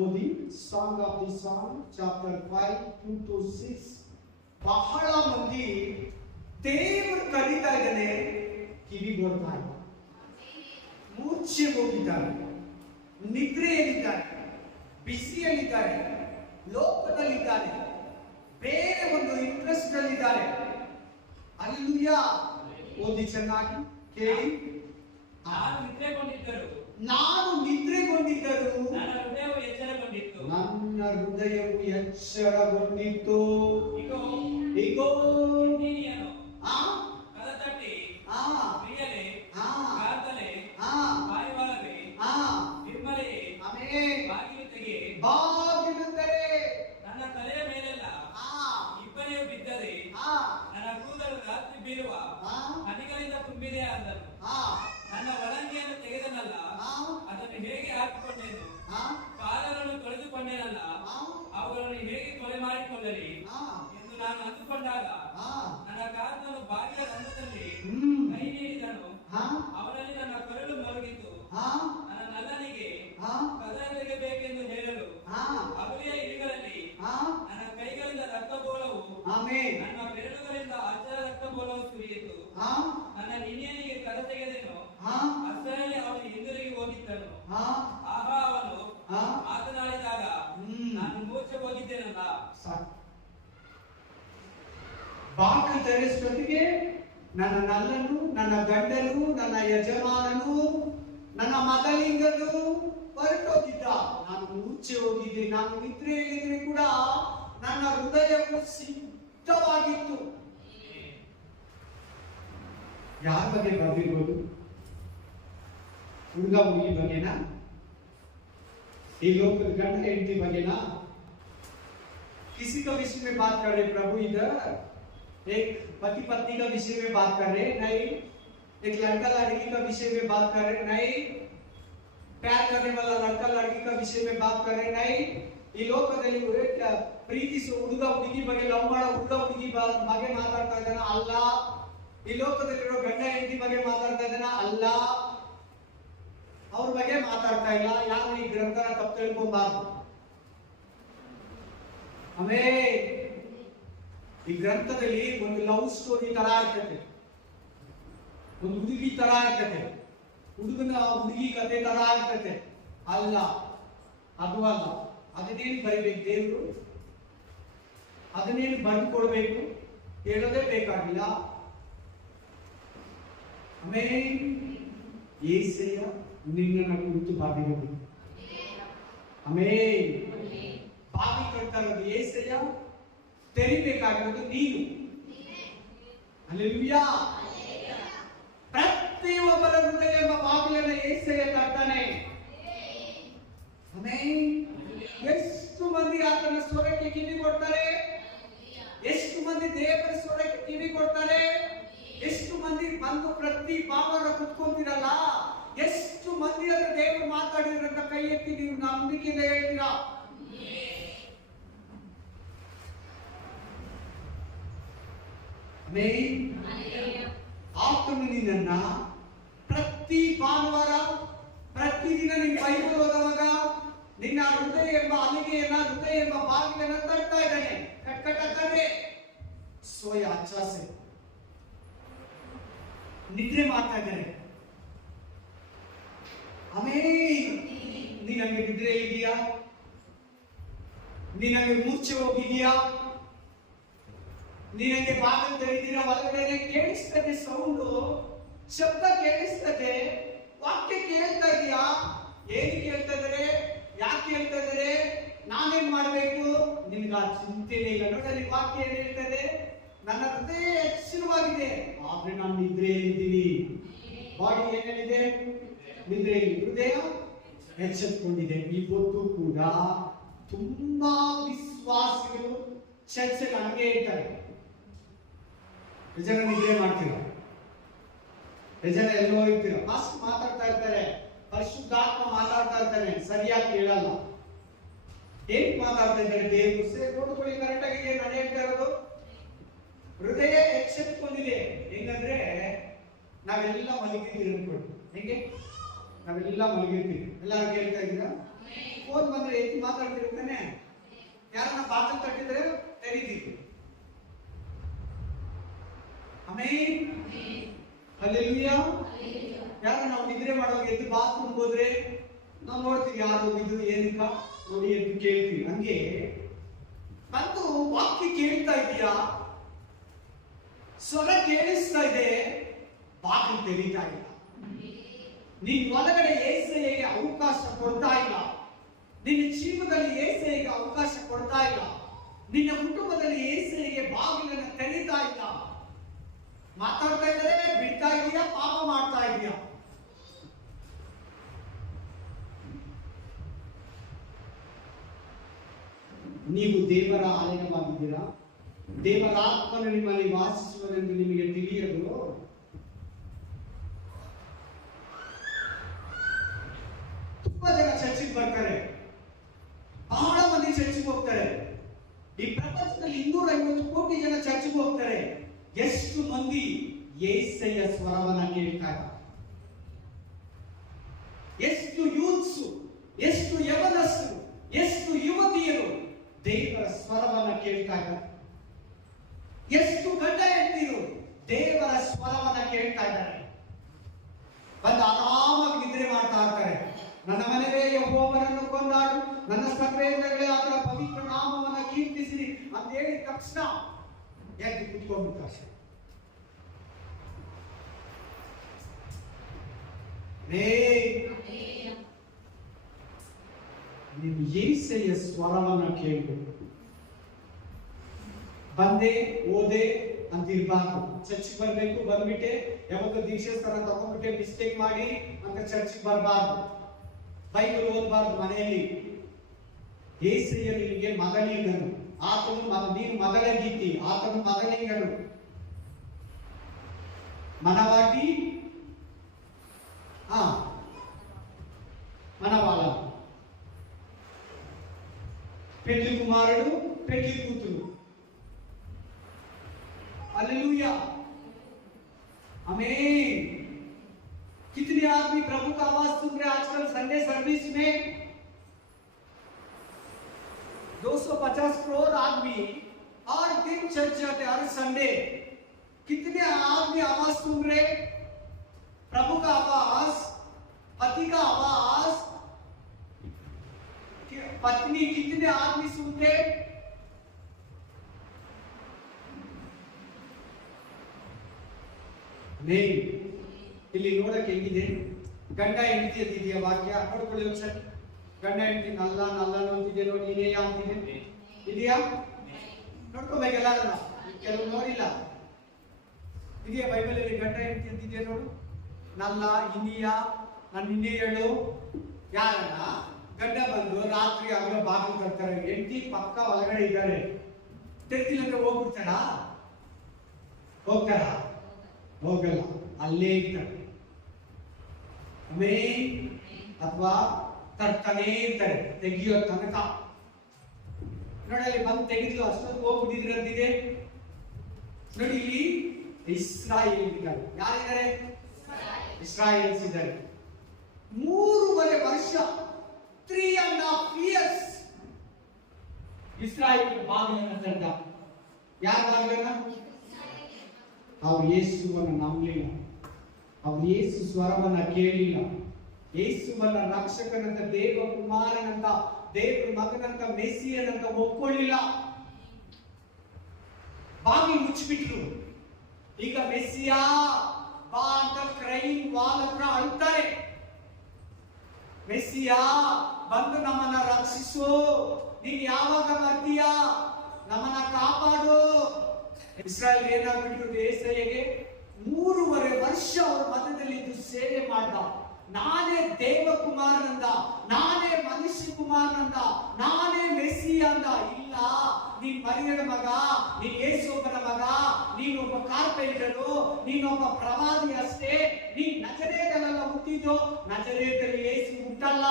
ಓದಿ song of the song chapter 5 2 to 6. ಬಹಳ ಮಂದಿ ದೇವರು ಕರೀತಾ ಇದ್ದಾನೆ, ಕಿವಿ ಕೊಡ್ತಾ ಇಲ್ಲ, ಮೂರ್ಛೆ ಹೋಗಿದ್ದಾರೆ, ನಿದ್ರೆಯಲ್ಲಿದ್ದಾರೆ, ಬಿಸಿಯಲ್ಲಿದ್ದಾರೆ, ಲೋಕದಲ್ಲಿದ್ದಾರೆ, ಬೇರೆ ಒಂದು ಇಂಟ್ರೆಸ್ಟ್ ಅಲ್ಲಿದ್ದಾರೆ. ಅಲ್ಲಿಯ ಓದಿ ಚೆನ್ನಾಗಿ ಕೇಳಿ. ನಾನು ನಿದ್ರೆಗೊಂಡಿದ್ದರು, ನನ್ನ ಹೃದಯವು ಎಚ್ಚರಗೊಂಡಿತ್ತು. ಇಗೋ ಬಾಗಿಲು ತೆರೆ, ನನ್ನ ತಲೆಯ ಮೇಲೆಲ್ಲ ಇಬ್ಬನಿಯು ಬಿದ್ದರೆ, ನನ್ನ ಕೂದಲು ರಾತ್ರಿ ಬೀಳುವ ಹನಿಗಳಿಂದ ತುಂಬಿದೆ ಅಂದನು. ನನ್ನ ಒಳಂಗಿಯನ್ನು ತೆಗೆದನಲ್ಲ, ಅದನ್ನು ಹೇಗೆ ಹಾಕಿಕೊಂಡೇನು? ಕಾಲನ್ನು ತೊಳೆದುಕೊಂಡೇನಲ್ಲ, ಅವುಗಳನ್ನು ಹೇಗೆ ಕೊಲೆ ಮಾಡಿಕೊಂಡರಿ ಎಂದು ನಾನು ಅಂದುಕೊಂಡಾಗ ನನ್ನ ಕಾಲನ್ನು ಬಾಗಿಲ ರಂಧ್ರದಲ್ಲಿ ಕೈ ನೀಡಿದನು. ಅವನಲ್ಲಿ ನನ್ನ ಕೊರಳು ಮರುಗಿತು. ನನ್ನ ನಲ್ಲನಿಗೆ ಕದ ತೆಗೆಬೇಕೆಂದು ಹೇಳಲು ಅಗಲಿಯ ಇಲಿಗಳಲ್ಲಿ ನನ್ನ ಕೈಗಳಿಂದ ರಕ್ತಬೋಲವು, ನನ್ನ ಬೆರಳುಗಳಿಂದ ಅಚ್ಚರ ರಕ್ತಬೋಲವು ಸುರಿಯಿತು. ನನ್ನ ನಿನ್ನೆನಿಗೆ ಕದ ತೆಗೆದೆನು, ಅಷ್ಟರಲ್ಲಿ ಅವನು ಹಿಂದಿರುಗಿ ಹೋಗಿದ್ದನು. ಆಹಾ, ಅವನು ಮಾತನಾಡಿದಾಗ ನಾನು ಮೂರ್ಛೆ ಹೋಗಿದ್ದೇನಲ್ಲ. ಬಾಗಿಲು ತೆರೆಸೊತ್ತಿಗೆ ನನ್ನ ನಲ್ಲನು, ನನ್ನ ಗಂಡನು, ನನ್ನ ಯಜಮಾನನು, ನನ್ನ ಮಗಲಿಂಗನು ಹೊರಟೋಗಿದ್ದ. ನಾನು ಮೂರ್ಛೆ ಹೋಗಿದ್ದೆ. ನಾನು ನಿದ್ರೆಯಲ್ಲಿದ್ರೆ ಕೂಡ ನನ್ನ ಹೃದಯವು ಸಿದ್ಧವಾಗಿತ್ತು. ಯಾರ ಬಗ್ಗೆ ಬರ್ದಿರ್ಬೋದು? ಹುಡುಗ ಹುಡುಗಿ ಬಗ್ಗೆನಾ? ಈ ಲೋಕದ ಗಂಡ ಹೆಂಡತಿ ಬಗ್ಗೆನಾ? किसी का विषय में बात कर रहे प्रभु इधर? एक पति पत्नी का विषय में बात कर रहे नहीं, एक लड़का लड़की का विषय में बात कर रहे नहीं, प्यार करने वाला लड़का लड़की का विषय में बात कर रहे नहीं. ಈ ಲೋಕದಲ್ಲಿ ಪ್ರೀತಿಸುವ ಹುಡುಗ ಹುಡುಗಿ ಬಗ್ಗೆ, ಲವ್ ಮಾಡೋ ಹುಡುಗ ಹುಡುಗಿ ಬಗ್ಗೆ ಮಾತಾಡ್ತಾ ಇದ್ದಾನ? ಅಲ್ಲ. ಈ ಲೋಕದಲ್ಲಿರೋ ಗಂಡ ಹೆಂಡತಿ ಬಗ್ಗೆ ಮಾತಾಡ್ತಾ ಇದ್ದಾನ? ಅಲ್ಲ. ಅವ್ರ ಬಗ್ಗೆ ಮಾತಾಡ್ತಾ ಇಲ್ಲ. ಯಾರು ಈ ಗ್ರಂಥನ ತಪ್ಪು ತಿಳ್ಕೊಬಾರ್ದು. ಆಮೇಲೆ ಈ ಗ್ರಂಥದಲ್ಲಿ ಒಂದು ಲವ್ ಸ್ಟೋರಿ ತರ ಇರ್ತದೆ, ಒಂದು ಹುಡುಗಿ ತರ ಇರ್ತದೆ, ಹುಡುಗನ ಹುಡುಗಿ ಕತೆ ತರ ಇರ್ತದೆ. ಅಲ್ಲ, ಅದು ಅಲ್ಲ. ಅದನ್ನೇನು ಬರಿಬೇಕು ದೇವರು? ಅದನ್ನೇನು ಬರೆದು ಕೊಡ್ಬೇಕು? ಹೇಳೋದೇ ಬೇಕಾಗಿಲ್ಲ. ಆಮೇಲೆ ಏಸಯ್ಯ ನಿನ್ನನ್ನು ಕುರಿತು ಬಾಗಿಲು, ಆಮೇಲೆ ಬಾಗಿ ಕಟ್ತಾ ಇರೋದು ಏಸಯ್ಯ, ತೆರಿಬೇಕಾಗಿರೋದು ನೀನು. ಹಲ್ಲೆಲೂಯಾ. ಪ್ರತಿಯೊಬ್ಬರ ಹೃದಯ ಎಂಬ ಬಾಗಿಲನ್ನು ಏಸಯ್ಯ ತಟ್ಟಾನೆ. ಆಮೇಲೆ ಎಷ್ಟು ಮಂದಿ ಆತನ ಸ್ವರಕ್ಕೆ ಕಿವಿ ಕೊಡ್ತಾರೆ? ಎಷ್ಟು ಮಂದಿ ದೇವರ ಸ್ವರಕ್ಕೆ ಕಿವಿ ಕೊಡ್ತಾರೆ? ಎಷ್ಟು ಮಂದಿ ಬಂದು ಪ್ರತಿ ಭಾನುವಾರ ಕುತ್ಕೊಂತಿರಲ್ಲ? ಎಷ್ಟು ಮಂದಿ ಅದರ ದೇವರು ಮಾತಾಡಿದ್ರಂತ ಕೈ ಎತ್ತಿ ನೀವು ನಂಬಿಕೆಯಿಂದ ಹೇಳ್ತೀರಾ? ಆತನು ನಿನ್ನನ್ನ ಪ್ರತಿ ಭಾನುವಾರ, ಪ್ರತಿದಿನ ನಿನ್ನ ಬೈಬಲ್ ಓದುವಾಗ ನಿನ್ನ ಹೃದಯ ಎಂಬ ಅಲಿಗೆಯನ್ನ, ಹೃದಯ ಎಂಬ ಬಾಗಿಲನ್ನ ತಟ್ತಾ ಇದ್ದಾನೆ. ಕಟ್ಕಟ್ಟೆ ಸೋಯ ಅಚ್ಚಾಸೆ ನಿದ್ರೆ ಮಾಡ್ತಾ ಇದ್ದಾರೆ. ಆಮೇಲೆ ನೀನಂಗೆ ನಿದ್ರೆ ಇದೆಯಾ? ನೀನಂಗೆ ಮೂರ್ಛೆ ಹೋಗಿದೆಯಾ? ನೀನಂಗೆ ಬಾಗಿಲು ತೆರೆದಿರಾ? ಒಳಗಡೆ ಕೇಳಿಸ್ತದೆ, ಸೌಂಡು, ಶಬ್ದ ಕೇಳಿಸ್ತದೆ, ವಾಕ್ಯ ಕೇಳ್ತಾ ಇದೆಯಾ? ಏನು ಕೇಳ್ತಾ ಇದಾರೆ? ಯಾಕೆ ಹೇಳ್ತಾ ಇದಾರೆ? ನಾನೇನ್ ಮಾಡ್ಬೇಕು? ನಿಮ್ಗೆ ಆ ಚಿಂತೆನೇ ಇಲ್ಲ. ನೋಡಿ, ವಾಕ್ಯ ಏನ್ ಹೇಳ್ತದೆ? ನನ್ನ ಹೃದಯ ಎಚ್ಚರವಾಗಿದೆ, ಆದ್ರೆ ನಾನು ನಿದ್ರೆಯಲ್ಲಿದ್ದೀನಿ. ಬಾಡಿ ಏನೇನಿದೆ? ನಿದ್ರೆಯಲ್ಲಿ. ಹೃದಯ ಎಚ್ಚೆತ್ಕೊಂಡಿದೆ. ಇವತ್ತು ಕೂಡ ತುಂಬಾ ವಿಶ್ವಾಸಿಗಳು ಚರ್ಚೆಗೆ ಹಂಗೆ ಹೇಳ್ತಾರೆ. ಜನ ನಿದ್ರೆ ಮಾಡ್ತೀರ, ಜನ ಎಲ್ಲೋ ಇರ್ತೀರ, ಫಾಸ್ಟ್ ಮಾತಾಡ್ತಾ ಇರ್ತಾರೆ, ಪರಿಶುದ್ಧಾತ್ಮ ಮಾತಾಡ್ತಾ ಇರ್ತಾನೆ, ಸರಿಯಾಗಿ ಕೇಳಲ್ಲ. ಏನ್ ಮಾತಾಡ್ತಾ ಇದ್ದಾರೆ? ದೇವರು ನೋಡ್ಕೊಳ್ಳಿ, ಕರೆಕ್ಟ್ ಆಗಿದೆ ನಾನು ಹೇಳ್ತಾ ಇರೋದು. ಹೃದಯ ಎಚ್ಚೆತ್ಕೊಂಡಿದೆ. ಹೆಂಗಂದ್ರೆ ನಾವೆಲ್ಲ ಮಲಗಿರ್ತೀವಿ ಅನ್ಕೊಂಡು. ಹೆಂಗೆ? ನಾವೆಲ್ಲ ಮಲಗಿರ್ತೀವಿ. ಎಲ್ಲರೂ ಕೇಳ್ತಾ ಇದ್ದೀರಾ? ಫೋನ್ ಬಂದ್ರೆ ಎತ್ತಿ ಮಾತಾಡ್ತಿರ್ತಾನೆ. ಯಾರನ್ನ ಬಾಗಿಲು ತಟ್ಟಿದ್ರೆ ತೆರೀತೀವಿ. ಆಮೆನ್. ಹಲ್ಲೆಲೂಯಾ. ಯಾರು ನಾವು ನಿದ್ರೆ ಮಾಡುವಾಗ ಎದ್ದು ಬಾತ್ರೂಮ್ ಹೋದ್ರೆ ನಾವು ನೋಡ್ತೀವಿ ಯಾರು ಇದು ಏನಕ್ಕ ನೋಡಿ ಎದ್ದು ಕೇಳ್ತೀವಿ. ಹಂಗೆ ಬಂದು ವಾಕ್ಯ ಕೇಳ್ತಾ ಇದೀಯಾ, ಸ್ವರ ಕೇಳಿಸ್ತಾ ಇದೆ, ಬಾಗಿಲು ತೆರೀತಾ ಇಲ್ಲ. ನೀನ್ ಒಳಗಡೆ ಏಸೈಗೆ ಅವಕಾಶ ಕೊಡ್ತಾ ಇಲ್ಲ. ನಿನ್ನ ಜೀವನದಲ್ಲಿ ಏಸೈಗೆ ಅವಕಾಶ ಕೊಡ್ತಾ ಇಲ್ಲ. ನಿನ್ನ ಕುಟುಂಬದಲ್ಲಿ ಏಸೈಗೆ ಬಾಗಿಲನ್ನು ತೆರೀತಾ ಇಲ್ಲ. ಮಾತಾಡ್ತಾ ಇದ್ರೆ ಬಿಡ್ತಾ ಇದೀಯಾ, ಪಾಪ ಮಾಡ್ತಾ ಇದೀಯಾ. ನೀವು ದೇವರ ಆಲಯವಾಗಿದ್ದೀರಾ, ದೇವರ ಆತ್ಮನು ನಿಮ್ಮಲ್ಲಿ ವಾಸಿಸುವುದೆಂದು ನಿಮಗೆ ತಿಳಿಯದು. ತುಂಬಾ ಜನ ಚರ್ಚಿಗೆ ಬರ್ತಾರೆ, ಬಹಳ ಮಂದಿ ಚರ್ಚಿಗೆ ಹೋಗ್ತಾರೆ. ಈ ಪ್ರಪಂಚದಲ್ಲಿ 250 ಕೋಟಿ ಜನ ಚರ್ಚಿಗೆ ಹೋಗ್ತಾರೆ. ಎಷ್ಟು ಮಂದಿ ಯೇಸಯ್ಯ ಸ್ವರವನ್ನ ಕೇಳ್ತಾರೆ? ಎಷ್ಟು ಯೂತ್ಸು, ಎಷ್ಟು ಯವನಸ್ಸು, ಎಷ್ಟು ಯುವತಿಯರು ದೇವರ ಸ್ವರವನ್ನ ಕೇಳ್ತಾ ಇದ್ದಾರೆ? ಎಷ್ಟು ಗಂಡ ಹೆಂಡತಿರು ದೇವರ ಸ್ವರವನ್ನ ಕೇಳ್ತಾ ಇದ್ದಾರೆ? ಬಂದು ಆರಾಮಾಗಿ ನಿದ್ರೆ ಮಾಡ್ತಾ ಇರ್ತಾರೆ. ನನ್ನ ಮನೆಯೇ ಯೆಹೋವನನ್ನು ಕೊಂಡಾಡು, ನನ್ನ ಸರ್ವೇಂದ್ರಗಳೇ ಆತನ ಪವಿತ್ರ ನಾಮವನ್ನು ಕೀರ್ತಿಸಿರಿ ಅಂತ ಹೇಳಿದ ತಕ್ಷಣ ಎದ್ದು ಕುತ್ಕೊಂಡ್ಬಿಡ್ತಾರೆ. ನೀವು ಯೇಸಯ್ಯ ಸ್ವರವನ್ನ ಕೇಳಬೇಕು. ಬಂದೆ ಓದೆ ಅಂತಿರ್ಬಾರ್ದು. ಚರ್ಚಿಗೆ ಬರ್ಬೇಕು, ಬಂದ್ಬಿಟ್ಟೆ ಯಾವತ್ತೋ ದೀಕ್ಷೆ ಸ್ಥಾನ ತಗೊಂಡ್ಬಿಟ್ಟೆ ಮಿಸ್ಟೇಕ್ ಮಾಡಿ ಅಂತ ಚರ್ಚಿಗೆ ಬರಬಾರ್ದು. ಬೈಬಲ್ ಓದಬಾರ್ದು ಮನೆಯಲ್ಲಿ. ಯೇಸಯ್ಯ ನಿನಗೆ ಮಗನಿಗನು, ಆತನು ನೀನು ಮಗಳ ಗೀತಿ, ಆತನು ಮಗನಿಗನು. మనవాటి మనవాళ్ళ పెళ్లి కుమారుడు పెళ్లి కూతురు. हालेलुया, आमीन। कितने आदमी प्रभु का आवाज सुन रहे आजकल संडे सर्विस में? 250 करोड़ आदमी हर दिन चर्च जाते, हर संडे। कितने आदमी आवाज सुन रहे? प्रभु का आवाज, पति का आवाज, पत्नी कितने आदमी सुनते? नहीं। ಇಲ್ಲಿ ನೋಡಕ್ಕೆ ಹೇಗಿದೆ, ಗಂಡ ಹೆಂಡತಿ ಅಂತಿದೆಯಾ ವಾಕ್ಯ ನೋಡ್ಕೊಳ್ಳಿ ಒಂದ್ಸರಿ. ಗಂಡ ಹೆಂಡತಿ ನಲ್ಲ ನಲ್ಲ ಅಂತಿದೆ ನೋಡಿ, ಇದೇಯ ಅಂತಿದೆ ಇದೆಯಾ? ನೋಡ್ಕೋಬೇಕಲ್ಲ, ಕೆಲವು ನೋಡಿಲ್ಲ. ಇದೆಯಾ ಬೈಬಲ್ ಅಲ್ಲಿ ಗಂಡ ಹೆಂಡತಿ ಅಂತಿದೆಯಾ ನೋಡು? ನಲ್ಲ ಇನ್ನಿಯಾ, ನಾನು ಇನ್ನೇ ಹೇಳು. ಯಾರನ್ನ ಗಂಡ ಬಂದು ರಾತ್ರಿ ಆಗಲೂ ಬಾಗಿಲು ತರ್ತಾರೆ, ಹೆಂಡತಿ ಪಕ್ಕ ಒಳಗಡೆ ಇದ್ದಾರೆ, ತೆಗ್ದಿಲ್ಲ ಅಂದ್ರೆ ಹೋಗ್ಬಿಡ್ತಾರ? ಹೋಗ್ತಾರ? ಹೋಗಲ್ಲ, ಅಲ್ಲೇ ಇರ್ತಾರೆ. ಅಥವಾ ತರ್ತಾನೇ ಇರ್ತಾರೆ ತೆಗಿಯೋ ತನಕ. ನೋಡಿ ಬಂದು ತೆಗೆದ್ಲು, ಅಷ್ಟೊಂದು ಹೋಗ್ಬಿಟ್ಟಿದ್ರೆ ಅಂತಿದೆ ನೋಡಿ. ಇಲ್ಲಿ ಇಸ್ರಾಯೇಲ್ ಇದ್ದಾರೆ. ಯಾರಿದ್ದಾರೆ? ಇಸ್ರಾಯೇಲ್ಸ್ ಇದ್ದಾರೆ. 3.5 ವರ್ಷ, 3.5 years ಇಸ್ರಾಯೇಲ್ ಬಾಗಿಲನ್ನು ತಂದ. ಯಾರ ಬಾಗಿಲನ್ನ? ಅವ್ರು ಯೇಸುವನ್ನು ನಂಬಲಿಲ್ಲ, ಅವ್ರು ಯೇಸು ಸ್ವರವನ್ನ ಕೇಳಿಲ್ಲ, ಯೇಸುವನ್ನ ರಕ್ಷಕನಂತ, ದೇವ ಕುಮಾರನಂತ, ದೇವರ ಮಗನಂತ, ಮೆಸ್ಸಿಯನಂತ ಒಪ್ಕೊಳ್ಳಿಲ್ಲ. ಬಾಗಿಲು ಮುಚ್ಚಿಬಿಟ್ರು. ಈಗ ಮೆಸ್ಸಿಯಾ ಬಾ ಅಂತ ಕ್ರೈಮ್ ವಾಲ್ ಹತ್ರ ಅಳ್ತಾರೆ. ಮೆಸ್ಸಿಯಾ ಬಂದು ನಮ್ಮನ್ನ ರಕ್ಷಿಸು, ನೀನ್ ಯಾವಾಗ ಬರ್ತೀಯಾ, ನಮ್ಮನ್ನ ಕಾಪಾಡು. ಇಸ್ರಾಯೇಲ್ ಏನಾಗ್ಬಿಟ್ರು? ಯೇಸಯ್ಯಗೆ 3.5 ವರ್ಷ ಅವ್ರ ಮಧ್ಯದಲ್ಲಿ ಇದ್ದು ಸೇವೆ ಮಾಡ್ದ. ನಾನೇ ದೇವ ಕುಮಾರನಂದ, ನಾನೇ ಮನುಷ್ಯ ಕುಮಾರನಂದ, ನಾನೇ ಮೆಸ್ಸಿ ಅಂದ. ಇಲ್ಲ, ನೀನ್ ಮರಿಯನ ಮಗ, ನೀನ್ ಯೇಸುವನ ಮಗ, ನೀನೊಬ್ಬ ಕಾರ್ಪೆಂಟರು, ನೀನೊಬ್ಬ ಪ್ರವಾದಿ ಅಷ್ಟೇ. ನೀನ್ ನಜರೇತಲ್ಲ ಹುಟ್ಟಿದ್ದು, ನಜರೇತಲ್ಲಿ ಯೇಸು ಹುಟ್ಟಲ್ಲ.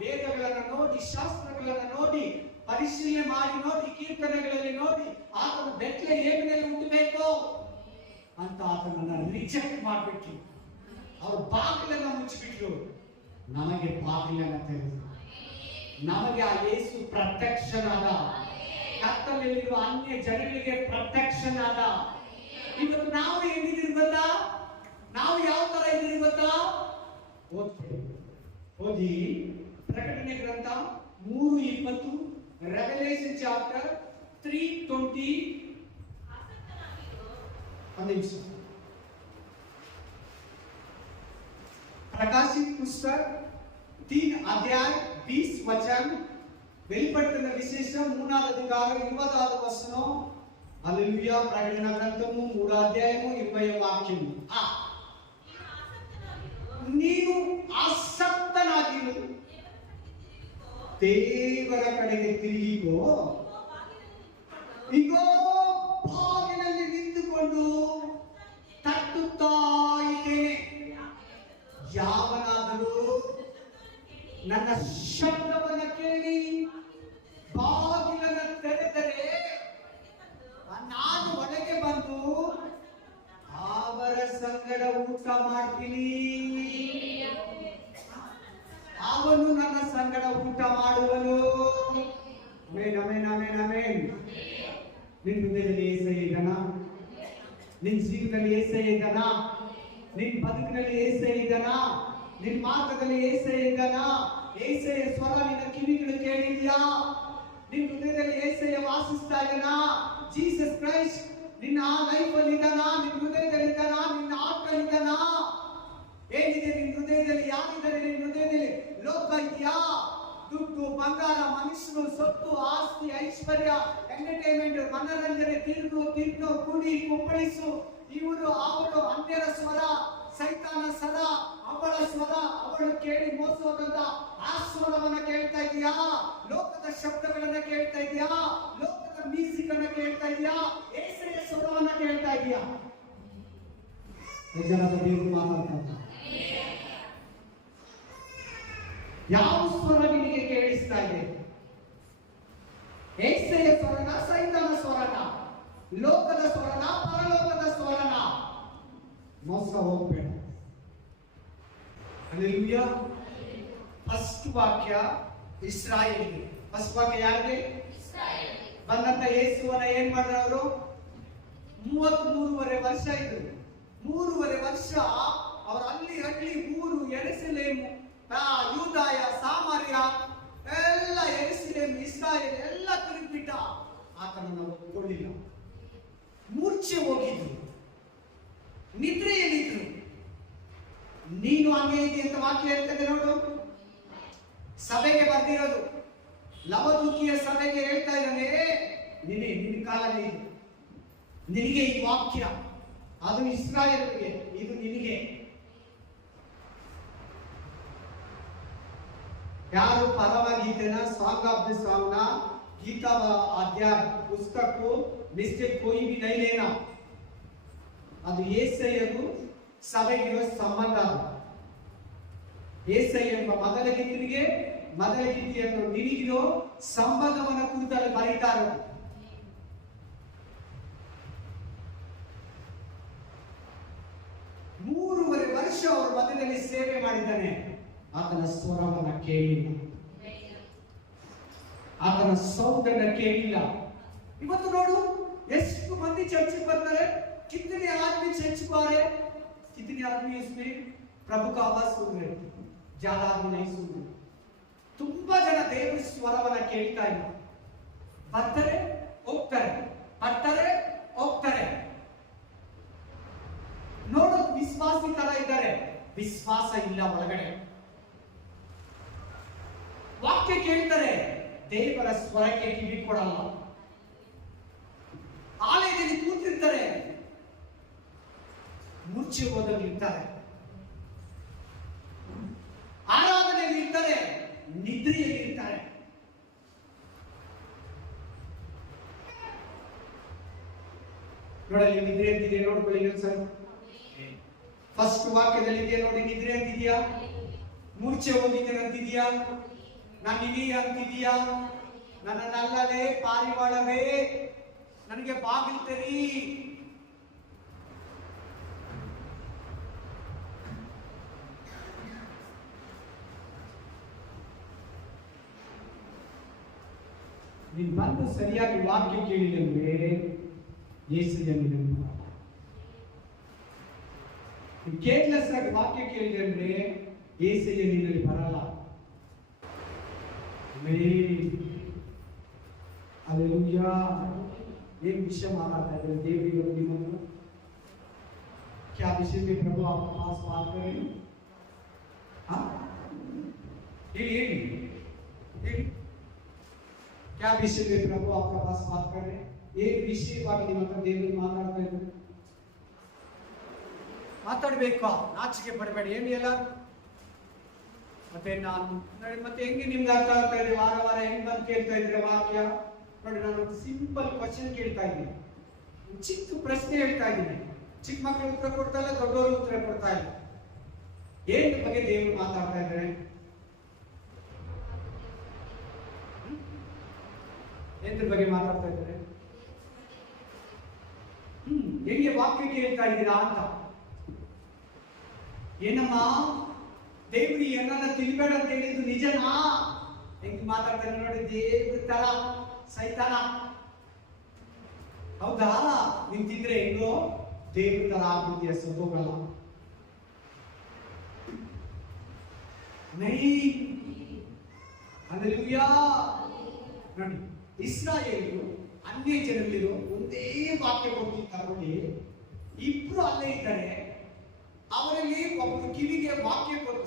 ವೇದಗಳನ್ನ ನೋಡಿ, ಶಾಸ್ತ್ರಗಳನ್ನ ನೋಡಿ, ಪರಿಶೀಲನೆ ಮಾಡಿ ನೋಡಿ, ಕೀರ್ತನೆಗಳಲ್ಲಿ ನೋಡಿ, ಆತನ ಬೆತ್ಲೆಹೇಮಿನಲ್ಲಿ ಹುಟ್ಟಬೇಕು ಅಂತ ಆತನನ್ನ ರಿಜೆಕ್ಟ್ ಮಾಡಿಬಿಟ್ರು. ಅವ್ರ ಬಾಗಿಲನ್ನ ಮುಚ್ಚಿಬಿಟ್ರು. ನಮಗೆ ಬಾಗಿಲನ್ನ ತೆರೆದ್ರು. ನಮಗೆ ಆ ಯೇಸು ಪ್ರತ್ಯಕ್ಷನಾದ, ಕತ್ತಲಲ್ಲಿರುವ ಅನ್ಯ ಜನಗಳಿಗೆ ಪ್ರತ್ಯಕ್ಷನಾದ. ಇವತ್ತು ನಾವು ಹೆಂಗಿದ್ದೀವಿ ಗೊತ್ತಾ? ನಾವು ಯಾವ ತರ ಇದ್ದೀವಿ ಗೊತ್ತಾ? ಓದಿ ಪ್ರಕಟಣೆ ಗ್ರಂಥ 3:20, ರೆವಲೇಷನ್ ಚಾಪ್ಟರ್ 3:20. ಒಂದು ನಿಮಿಷ. प्रकाशित पुस्तक 3:20 வெளிப்படுத்தின விசேஷம் 3வது அதிகாரம் 20வது வசனம். హల్లెలూయా. ప్రకటన గ్రంథము 3వ అధ్యాయము 20వ వాక్యము. ನೀನು ಆಸಕ್ತನಾಗಿರು, ದೇವರ ಕಡೆಗೆ ತಿರುಗಿಕೋ. ಇಗೋ ಬಾಗಿಲಲ್ಲಿ ನಿಂತುಕೊಂಡು ತಟ್ಟುತ್ತಾ ಇದ್ದೇನೆ. ಯಾವನಾದರೂ ನನ್ನ ಶಬ್ದವನ್ನು ಕೇಳಿ ಬಾಗಿಲನ್ನು ತೆರೆದರೆ ನಾನು ಒಳಗೆ ಬಂದು ಅವರ ಸಂಗಡ ಊಟ ಮಾಡ್ತೀನಿ, ಅವನು ನನ್ನ ಸಂಗಡ ಊಟ ಮಾಡುವನು. Amen, amen, amen, amen. ನಿನ್ನ ಹೃದಯದಲ್ಲಿ యేసయ్య ಇದ್ದಾನಾ? ನಿನ್ನ ಜೀವನದಲ್ಲಿ యేసయ్య ಇದ್ದಾನಾ? ನಿನ್ನ ಬದುಕಿನಲ್ಲಿ యేసయ్య ಇದ್ದಾನಾ? ನಿನ್ನ ಮಾರ್ಗದಲ್ಲಿ యేసయ్య ಇದ್ದಾನಾ? యేసయ్య ಸ್ವರ ನಿನ್ನ ಕಿವಿಗಳು ಕೇಳಿದ್ಯಾ? ನಿನ್ನ ಹೃದಯದಲ್ಲಿ యేసయ్య ವಾಸಿಸ್ತಾ ಇದ್ದಾನಾ? ಜೀಸಸ್ ಕ್ರೈಸ್ಟ್ ನಿನ್ನ ಲೈಫ್ ಅಲ್ಲಿ ಇದ್ದಾನಾ? ನಿನ್ನ ಹೃದಯದಲ್ಲಿ ಇದ್ದಾನಾ? ನಿನ್ನ ಆತ್ಮದಲ್ಲಿ ಇದ್ದಾನಾ? ಏನಿದೆ ನಿನ್ನ ಹೃದಯದಲ್ಲಿ? ಯಾರಿದ್ದಾರೆ ನಿನ್ನ ಹೃದಯದಲ್ಲಿ? ಲೋಕ ಇದೆಯಾ? ದುಡ್ಡು, ಬಂಗಾರ, ಮನುಷ್ಯರು, ಸೊತ್ತು, ಆಸ್ತಿ, ಐಶ್ವರ್ಯ, ಎಂಟರ್ಟೈನ್ಮೆಂಟ್, ಮನರಂಜನೆ, ತಿನ್ನು, ಕುಡಿ, ಕುಪ್ಪಳಿಸು, ಇವರು ಅವರು, ಅನ್ಯರ ಸ್ವರ, ಸೈತಾನ ಸ್ವರ, ಅವಳ ಸ್ವರ, ಅವಳು ಕೇಳಿ ಮೋಸವಾದಂತ ಆ ಸ್ವರವನ್ನ ಕೇಳ್ತಾ ಇದೆಯಾ? ಲೋಕದ ಶಬ್ದಗಳನ್ನ ಕೇಳ್ತಾ ಇದೆಯಾ? ಲೋಕದ ಮ್ಯೂಸಿಕ್ ಅನ್ನ ಕೇಳ್ತಾ ಇದೆಯಾ? యేసయ్య ಸ್ವರವನ್ನ ಕೇಳ್ತಾ ಇದೆಯಾ? ನಿಜವಾದ ದೇವರು ಮಾತಾಡ್ತಾ ಯಾವ ಸ್ವರ ನಿನಗೆ ಕೇಳಿಸ್ತಾ ಇದೆ? యేసయ్య ಸ್ವರನ, ಸೈತಾನ ಸ್ವರನ, ಲೋಕದ ಸ್ವರನ, ಪರಲೋಕದ ಸ್ವರನ? ಮೋಸ ಹೋಗ್ಬೇಡ. ಹಲ್ಲೆಲೂಯಾ. ಫಸ್ಟ್ ವಾಕ್ಯ ಇಸ್ರಾಯೇಲಿಗೆ. ಫಸ್ಟ್ ವಾಕ್ಯ ಯಾರಿಗೆ? ಬಂದಂತ ಯೇಸುವನ್ನ ಏನ್ ಮಾಡಿದ್ರು ಅವರು? 33.5 ವರ್ಷ ಇದ್ರು. 3.5 ವರ್ಷ ಅವರು ಹಳ್ಳಿ ಊರು ಯೆರೂಸಲೇಮು, ಯೂದಾಯ, ಸಾಮರ್ಯ ಎಲ್ಲ, ಯೆರೂಸಲೇಮ್, ಇಸ್ರಾಯೇಲ್ ಎಲ್ಲ ತಿರುಗಿಬಿಟ್ಟ. ಆತನನ್ನ ಒಪ್ಪಿಕೊಳ್ಳಿಲ್ಲ. ಮೂರ್ಛೆ ಹೋಗಿದ್ರು, ನಿದ್ರೆಯಲ್ಲಿದ್ರು. ನೀನು ಹಂಗೆ ಇದೆ ಅಂತ ವಾಕ್ಯ ಹೇಳ್ತದೆ ನೋಡು. ಸಭೆಗೆ ಬರ್ದಿರೋದು, ಲವದೂಕಿಯ ಸಭೆಗೆ ಹೇಳ್ತಾ ಇದ್ದಾನೆ, ನಿನ್ನ ಕಾಲದಲ್ಲಿ ನಿನಗೆ ಈ ವಾಕ್ಯ. ಅದು ಇಸ್ರಾಯೇಲ್ಗೆ, ಇದು ನಿನಗೆ. ಯಾರು ಪರಮಗೀತೆನ, ಸಾಂಗ್ ಆಫ್ ದಿ ಸಾಂಗ್ ना, गीता अध्याय पुस्तक को मिस्टेक कोई भी नहीं लेना. ಅದು యేసయ్యకు ಸಭೆಗಿರುವ ಸಂಬಂಧ. యేసయ్ಯ ಎಂಬ ಮೊದಲ ಗೀತೆಯನ್ನು ನಿನಗಿರೋ ಸಂಬಂಧವನ್ನು ಕುರಿತಲ್ಲಿ ಬರೀತಾರೆ. ಮೂರುವರೆ ವರ್ಷ ಅವರ ಮಧ್ಯದಲ್ಲಿ ಸೇವೆ ಮಾಡಿದ್ದಾನೆ. ಆತನ ಸ್ವರವನ್ನು ಕೇಳಿಲ್ಲ, ಆತನ ಸೌಂಡ್ ಅನ್ನು ಕೇಳಿಲ್ಲ. ಇವತ್ತು ನೋಡು, ಎಷ್ಟು ಮಂದಿ ಚರ್ಚಿಗೆ ಬರ್ತಾರೆ. कितने आदमी चर्च को आ रहे, कितने आदमी इसमें प्रभु का आवाज सुन रहे? ज्यादा आदमी नहीं सुन रहे. ತುಂಬಾ ಜನ ದೇವರ ಸ್ವರವನ್ನ ಕೇಳ್ತಾ ಇಲ್ಲ. ಬರ್ತಾರೆ, ಹೋಗ್ತಾರೆ. ನೋಡೋದು ವಿಶ್ವಾಸಿ ತರ ಇದ್ದಾರೆ, ವಿಶ್ವಾಸ ಇಲ್ಲ ಒಳಗಡೆ. ವಾಕ್ಯ ಕೇಳ್ತಾರೆ, ದೇವರ ಸ್ವರಕ್ಕೆ ಕಿವಿ ಕೊಡಲ್ಲ. ಆಲಯದಲ್ಲಿ ಕೂತಿರ್ತಾರೆ, ಮೂರ್ಛೆ ಹೋದಲ್ಲಿ ಇರ್ತಾರೆ. ಆರಾಧನೆಯಲ್ಲಿ ಇರ್ತಾರೆ, ನಿದ್ರೆಯಲ್ಲಿ ಇರ್ತಾರೆ. ನೋಡಲಿ ನಿದ್ರೆ ಅಂತಿದೆ, ನೋಡ್ಕೊಳ್ಳಿ ಸರ್. ಫಸ್ಟ್ ವಾಕ್ಯದಲ್ಲಿ ಇದೆಯಾ ನೋಡಿ, ನಿದ್ರೆ ಅಂತಿದ್ಯಾ? ಮೂರ್ಛೆ ಹೋಗಿದ್ದೇನೆ ಅಂತಿದ್ಯಾ? ನಾನು ನಿನಗೆ ಅಂತಿದ್ಯಾ? ನನ್ನಲ್ಲದೆ ಪಾರಿವಾಳವೇ ನನಗೆ ಬಾಗಿಲು ತೆರಿ. ನೀನು ಬಂದು ಸರಿಯಾಗಿ ವಾಕ್ಯ ಕೇಳಿದಂದ್ರೆ ಯೇಸುವಿನ ನಿನ್ನನ್ನು ಕೇರ್ಲೆಸ್ ಆಗಿ ವಾಕ್ಯ ಕೇಳಿದಂದ್ರೆ ಯೇಸುವಿನ ನಿನ್ನಲ್ಲಿ ಬರಲ್ಲ. ಅಲ್ಲೆಲೂಯಾ. एक विषय मांगता है देवी योगी मन क्या विषय में प्रभु आपके पास बात करें? हाँ ये क्या विषय में प्रभु आपके पास बात कर रहे हैं? एक विषय बाकी मतलब देवी माताಡ್ತಾ ಇದ್ದಾರೆ. ಮಾತಾಡಬೇಕು, ನಾಚಿಕೆ ಪಡಬೇಡಿ. ಏನು ಎಲ್ಲ ಮತ್ತೆ ನಾನು ಮತ್ತೆ ಹೆಂಗೆ ನಿಮ್ಗೆ ಅರ್ಥ ಆಗ್ತಾ ಇದೆ? ವಾರ ವಾರ ಹೆಂಗ್ ಬಂದು ಕೇಳ್ತಾ ಇದ್ರೆ ವಾಕ್ಯ ನೋಡಿ. ನಾನು ಒಂದು ಸಿಂಪಲ್ ಕ್ವಶನ್ ಕೇಳ್ತಾ ಇದ್ದೀನಿ, ಚಿಕ್ಕ ಪ್ರಶ್ನೆ ಹೇಳ್ತಾ ಇದ್ದೀನಿ. ಚಿಕ್ಕ ಮಕ್ಕಳು ಉತ್ತರ ಕೊಡ್ತಾ ಇಲ್ಲ, ದೊಡ್ಡವರು ಉತ್ತರ ಕೊಡ್ತಾ ಇಲ್ಲ. ಏನ್ ಬಗ್ಗೆ ದೇವರು ಮಾತಾಡ್ತಾ ಇದ್ದಾರೆ? ಏನ್ರ ಬಗ್ಗೆ ಮಾತಾಡ್ತಾ ಇದ್ದಾರೆ? ಹೆಂಗೆ ವಾಕ್ಯ ಕೇಳ್ತಾ ಇದ್ದೀರಾ ಅಂತ. ಏನಮ್ಮ ದೇವ್ರಿ ಏನನ್ನ ತಿನ್ಬೇಡ ಅಂತ ಹೇಳಿದ್ದು ನಿಜನಾ? ಹೆಂಗ್ ಮಾತಾಡ್ತಾರೆ ನೋಡಿ. ದೇವ್ರ ತರ ಸೈತಾನ. ಹೌದಾ? ನೀನ್ ತಿಂದ್ರೆ ಹೆಂಗೋ ದೇವ್ರ ತರ ಆಗ್ಬಿಡ್ತೀಯ, ಸತ್ತೋಗಲ್ಲ. ಹಲ್ಲೆಲೂಯಾ. ನೋಡಿ, ಇಸ್ರಾಯೇಲ್ರು ಅನ್ಯ ಜನಗಳಿರೋ ಒಂದೇ ವಾಕ್ಯ ಕೊಡ್ತಿದ್ದಾರೆ ನೋಡಿ. ಇಬ್ರು ಅಲ್ಲೇ ಇದ್ದಾರೆ. ಅವರಲ್ಲಿ ಒಬ್ಬರು ಕಿವಿಗೆ ವಾಕ್ಯ ಕೊಟ್ಟು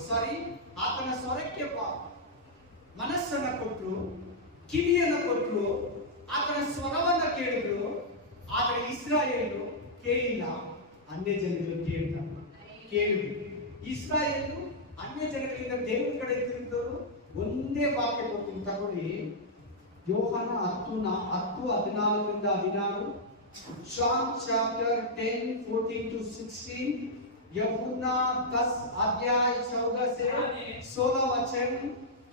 ಆತನ ಸ್ವರಕ್ಕೆ ಮನಸ್ಸನ್ನ ಕೊಟ್ಟರು, ಕಿವಿಯನ್ನು ಕೊಟ್ಟರು, ಆತನ ಸ್ವರವನ್ನ ಕೇಳಿದ್ರು. ಆದರೆ ಇಸ್ರಾಯೇಲ್ರು ಕೇಳಿಲ್ಲ, ಅನ್ಯ ಜನಗಳು ಕೇಳಿದ್ರು. ಇಸ್ರಾಯೇಲ್ರು ಅನ್ಯ ಜನಗಳಿಂದ ದೇವರ ಕಡೆ ತಿರುಗಿದವರು ಒಂದೇ ವಾಕ್ಯ ಕೊಟ್ಟು ತಗೊಳ್ಳಿ. ಯೋಹಾನ 10:14-16, John chapter 10:14-16, यूहन्ना 10:14 से 16 वचन,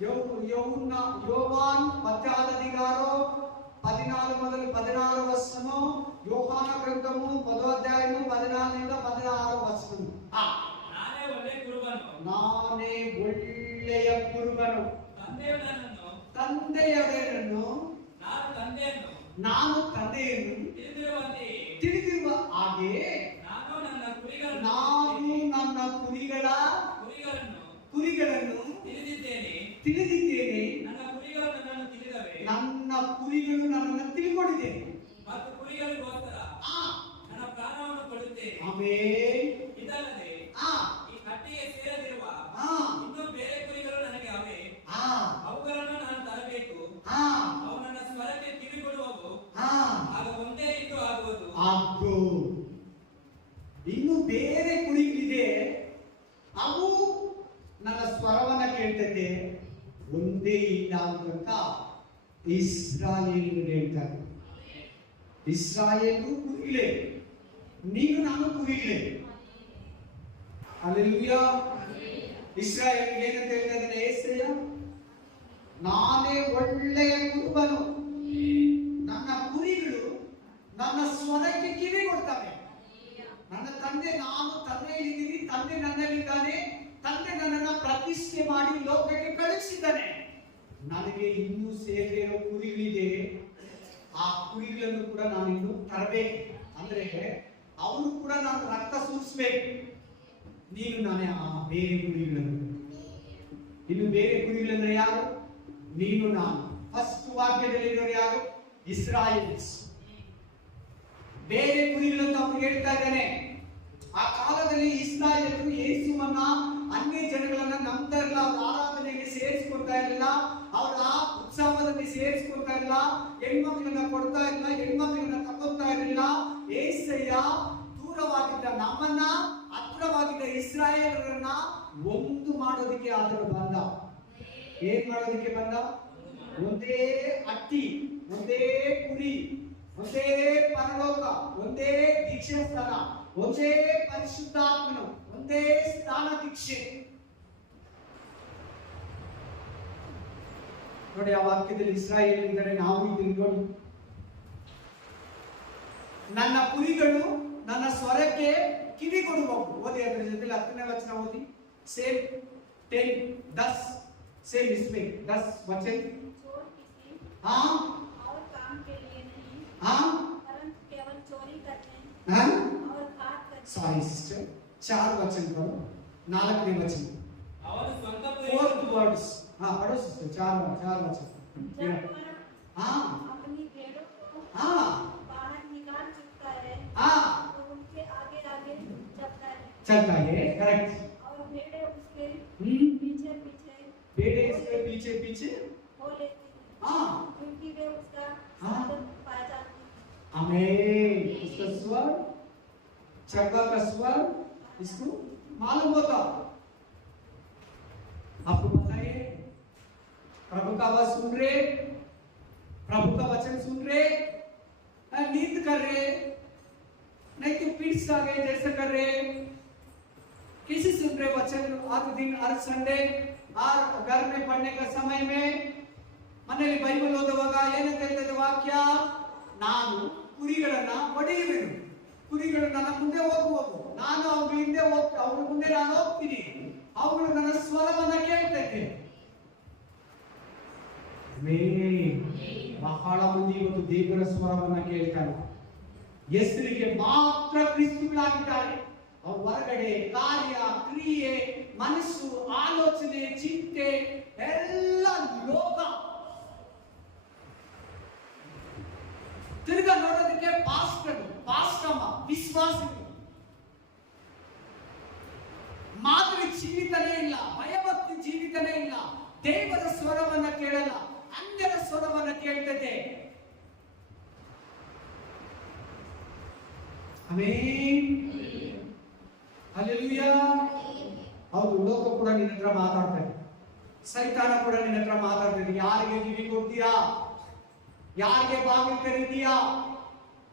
योवान 14:14 యోహాన గ్రంథము 10:14-16. ನಾನೇ ಒಳ್ಳೆಯ ಕುರುಬನು, ತಂದೆಯವರನ್ನು ನಾನು ತಂದೆಯನ್ನು ತಿಳಿದಿರುವ ಹಾಗೆ ನಾನು ನನ್ನ ಕುರಿಗಳನ್ನು ತಿಳಿದಿದ್ದೇನೆ. ನನ್ನ ಕುರಿಗಳು ನನ್ನನ್ನು ತಿಳ್ಕೊಂಡಿದ್ದೇನೆ. ಆಮೆನ್. ಇದಲ್ಲದೆ ಈ ಕಟ್ಟಿಗೆ ಸೇರದಿರುವ ಇನ್ನೂ ಬೇರೆ ಕುರಿಗಳು ನನಗೆ ಅವೆ. ಅವುಗಳನ್ನು ನಾನು ತರಬೇಕು. ಅವು ನನ್ನ ಸ್ವರಕ್ಕೆ ಕಿವಿಗೊಡುವವು. ಆಗ ಒಂದೇ ಇದ್ದು ಆಗುವುದು. ಇನ್ನು ಬೇರೆ ಕುರಿಗಳಿದೆ, ಅವು ನನ್ನ ಸ್ವರವನ್ನ ಕೇಳ್ತದೆ, ಒಂದೇ ಇಲ್ಲ ಅಂತ ಇಸ್ರಾಯೇಲ್ ಹೇಳ್ತಾರೆ. ಇಸ್ರಾಯೇಲ್ ಕುರಿಗಳೇ, ನೀನು ನಾನು ಕುರಿಗಳೇ. ಹಲ್ಲೆಲೂಯಾ. ಇಸ್ರಾಯೇಲ್ ಏನಂತ ಹೇಳ್ತಾ ಇದ್ದಾನೆ ಯೆಶಾಯ? ನಾನೇ ಒಳ್ಳೆಯ ಕುರುಬನು, ನನ್ನ ಕುರಿಗಳು ನನ್ನ ಸ್ವರಕ್ಕೆ ಕಿವಿ ಕೊಡ್ತವೆ. ನನ್ನ ತಂದೆ, ನಾನು ತಂದೆಯಲ್ಲಿದ್ದೀನಿ, ತಂದೆ ನನ್ನಲ್ಲಿದ್ದಾನೆ, ತಂದೆ ನನ್ನನ್ನು ಪ್ರತಿಷ್ಠೆ ಮಾಡಿ ಲೋಕಕ್ಕೆ ಕಳುಹಿಸಿದ್ದಾನೆ. ನನಗೆ ಇನ್ನೂ ಸೇರಿರೋ ಕುರಿಗಳಿದೆ, ಆ ಕುರಿಗಳನ್ನು ಕೂಡ ನಾನು ಇನ್ನು ತರಬೇಕು. ಅಂದ್ರೆ ಅವರು ಕೂಡ ನಾನು ರಕ್ತ ಸುರಿಸ್ಬೇಕು. ನೀನು ನಾನೇ ಆ ಬೇರೆ ಕುರಿಗಳನ್ನು. ಇನ್ನು ಬೇರೆ ಕುರಿಗಳಂದ್ರೆ ಯಾರು? ನೀನು ನಾನು. ಫಸ್ಟ್ ವಾಕ್ಯದಲ್ಲಿರೋರು ಯಾರು? ಇಸ್ರಾಯೇಲ್ಸ್. ಬೇರೆ ಕುರಿಗಳಂತ ಅವ್ರು ಹೇಳ್ತಾ ಇದ್ದಾನೆ. ಆ ಕಾಲದಲ್ಲಿ ಇಸ್ರಾಯೇಲರು ಯೇಸುವನ್ನ, ಅನ್ಯ ಜನಗಳನ್ನ ನಂಬ್ತಾ ಇರಲಿಲ್ಲ. ಅವ್ರ ಆರಾಧನೆಗೆ ಸೇರಿಸ್ಕೊಳ್ತಾ ಇರಲಿಲ್ಲ, ಅವರ ಉತ್ಸವದಲ್ಲಿ ಸೇರಿಸ್ಕೊಳ್ತಾ ಇರಲಿಲ್ಲ, ಹೆಣ್ಮಕ್ಳನ್ನ ಕೊಡ್ತಾ ಇರಲಿಲ್ಲ, ಹೆಣ್ಮಕ್ಳನ್ನ ತಗೊಳ್ತಾ ಇರಲಿಲ್ಲ. ಯೆಶಾಯ ದೂರವಾಗಿದ್ದ ನಮ್ಮನ್ನ, ಹತ್ರವಾಗಿದ್ದ ಇಸ್ರಾಯೇಲರನ್ನ ಒಂದು ಮಾಡೋದಕ್ಕೆ ಆದರೂ ಬಂದ. ಏನ್ ಮಾಡೋದಕ್ಕೆ ಬಂದ? ಒಂದೇ ಅಟ್ಟಿ, ಒಂದೇ ಕುರಿ, ಒಂದೇ ಪರಲೋಕ, ಒಂದೇ ದೀಕ್ಷಾ ಸ್ಥಾನ, ಒಂದೇ ಪರಿಶುದ್ಧಾತ್ಮನು, ಒಂದೇ ಸ್ಥಾನ ದೀಕ್ಷೆ. ನೋಡಿ, ಆ ವಾಕ್ಯದಲ್ಲಿ ಇಸ್ರಾಯೇಲ್ ಇದ್ದಾರೆ, ನಾವು ಇದ್ದೀವಿ. ನೋಡಿ, ನನ್ನ ಕುರಿಗಳು ನನ್ನ ಸ್ವರಕ್ಕೆ ಕಿವಿ ಕೊಡುವವು. ಓದಿ ಅದರ ಜೊತೆ 10ನೇ ವಚನ ಓದಿ. ಸೇಮ್ 10:10 ಸೇಮ್ इसमें 10 वचन. हाँ ಸಾರಿ ಸಿಸ್ಟರ್, 4 ವಚನಗಳು, 4ನೇ ವಚನ, ಅವನು ಸ್ವಂತ 4 वर्ड्स। हाँ पढ़ो सिस्टर, 4 वचन। जब वह हाँ अपनी भेड़ों को हाँ बाहर निकाल चुका है हाँ तो उनके आगे आगे चलता है, करेक्ट। और भेड़ें उसके हम्म, पीछे पीछे बेटे इसके पीछे पीछे हो लेती हैं, हाँ क्योंकि वे उसका हाँ। साधन पा जाती हैं। आमीन। उसका स्वर, चरवा का स्वर इसको मालूम होता। आपको बताइए, प्रभु का आवाज सुन रहे, प्रभु का वचन सुन रहे, नींद कर रहे, नहीं तो पीठ से आ गए जैसे कर रहे, किसी सुन रहे वचन हर दिन हर संडे और घर में पढ़ने का समय में ಮನೆಯಲ್ಲಿ ಬೈಬಲ್ ಓದುವಾಗ ಏನಂತ ಹೇಳ್ತದೆ ವಾಕ್ಯ, ನಾನು ಕುರಿಗಳನ್ನ ಹೊಡೆಯುವೆನು, ಕುರಿಗಳು ನನ್ನ ಮುಂದೆ ಹೋಗುವವು, ನಾನು ಅವುಗಳ ಹಿಂದೆ ಅವ್ರ ಮುಂದೆ ನಾನು ಹೋಗ್ತೀನಿ, ಅವುಗಳು ನನ್ನ ಸ್ವರವನ್ನ ಕೇಳ್ತೈತೆ। ಬಹಳ ಮಂದಿ ಇವತ್ತು ದೇವರ ಸ್ವರವನ್ನ ಕೇಳ್ತಾರೆ, ಹೆಸರಿಗೆ ಮಾತ್ರ ಕ್ರಿಸ್ತುಗಳಾಗಿದ್ದಾರೆ, ಅವ್ರ ಹೊರಗಡೆ ಕಾರ್ಯ ಕ್ರಿಯೆ ಮನಸ್ಸು ಆಲೋಚನೆ ಚಿಂತೆ ಎಲ್ಲ ಲೋಕ। ತಿರುಗ ನೋಡೋದಕ್ಕೆ ಪಾಸ್ಟರು ಪಾಸ್ಟಮ್ಮ ವಿಶ್ವಾಸಿಗಳು, ಮಾದರಿ ಜೀವಿತನೇ ಇಲ್ಲ, ಭಯಭಕ್ತಿ ಜೀವಿತನೇ ಇಲ್ಲ, ದೇವರ ಸ್ವರವನ್ನ ಕೇಳಲ್ಲ, ಅನ್ಯರ ಸ್ವರವನ್ನ ಕೇಳ್ತದೆ। Amen, hallelujah. ಹೌದು, ಲೋಕ ಕೂಡ ನಿನ್ನ ಹತ್ರ ಮಾತಾಡ್ತಾರೆ, ಸೈತಾನ ಕೂಡ ನಿನ್ನ ಹತ್ರ ಮಾತಾಡ್ತಾರೆ, ಯಾರಿಗೆ ಕಿವಿ ಕೊಡ್ತೀಯಾ, ಯಾರಿಗೆ ಬಾಗಿಲು ತೆರೀತೀಯಾ,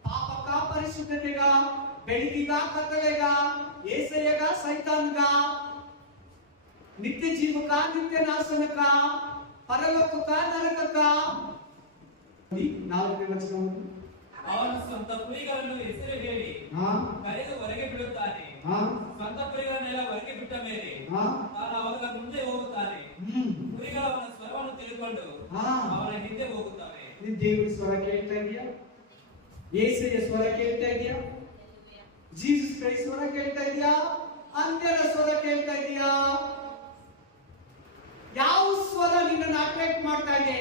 ಪಾಪಕ ಪರಿಶುದ್ಧತೆಗ, ಬೆಳಕಿಗ ಕತ್ತಲೆಗ, ಏಸಯ್ಯಗ ಸೈತಾನ್ಗ, ನಿತ್ಯ ಜೀವಕ ನಿತ್ಯ ನಾಶನಕ, ಪರಲೋಕಕ ನರಕಕ। 4ನೇ ವಚನ, ಅವನು ಸ್ವಂತ ಕುರಿಗಳನ್ನು ಹೆಸರು ಹೇಳಿ ಕರೆದು ಹೊರಗೆ ಬಿಡುತ್ತಾನೆ, ಸ್ವಂತ ಕುರಿಗಳನ್ನೆಲ್ಲ ಹೊರಗೆ ಬಿಟ್ಟ ಮೇಲೆ ತಾನು ಅವರ ಮುಂದೆ ಹೋಗುತ್ತಾನೆ, ಕುರಿಗಳು ಅವನ ಸ್ವರವನ್ನು ತಿಳಿದುಕೊಂಡು ಅವನ ಹಿಂದೆ ಹೋಗುತ್ತವೆ। ನೀನು ದೇವರ ಸ್ವರ ಕೇಳ್ತಾ ಇದೆಯಾ, ಯೇಸುವಿನ ಸ್ವರ ಕೇಳ್ತಾ ಇದೆಯಾ, ಜೀಸಸ್ ಕ್ರೈಸ್ಟ್ ಸ್ವರ ಕೇಳ್ತಾ ಇದೆಯಾ, ಅನ್ಯರ ಸ್ವರ ಕೇಳ್ತಾ ಇದೆಯಾ? ಯಾವ ಸ್ವರ ನಿನ್ನನ್ನು ಅಟ್ರಾಕ್ಟ್ ಮಾಡ್ತಾ ಇದೆ?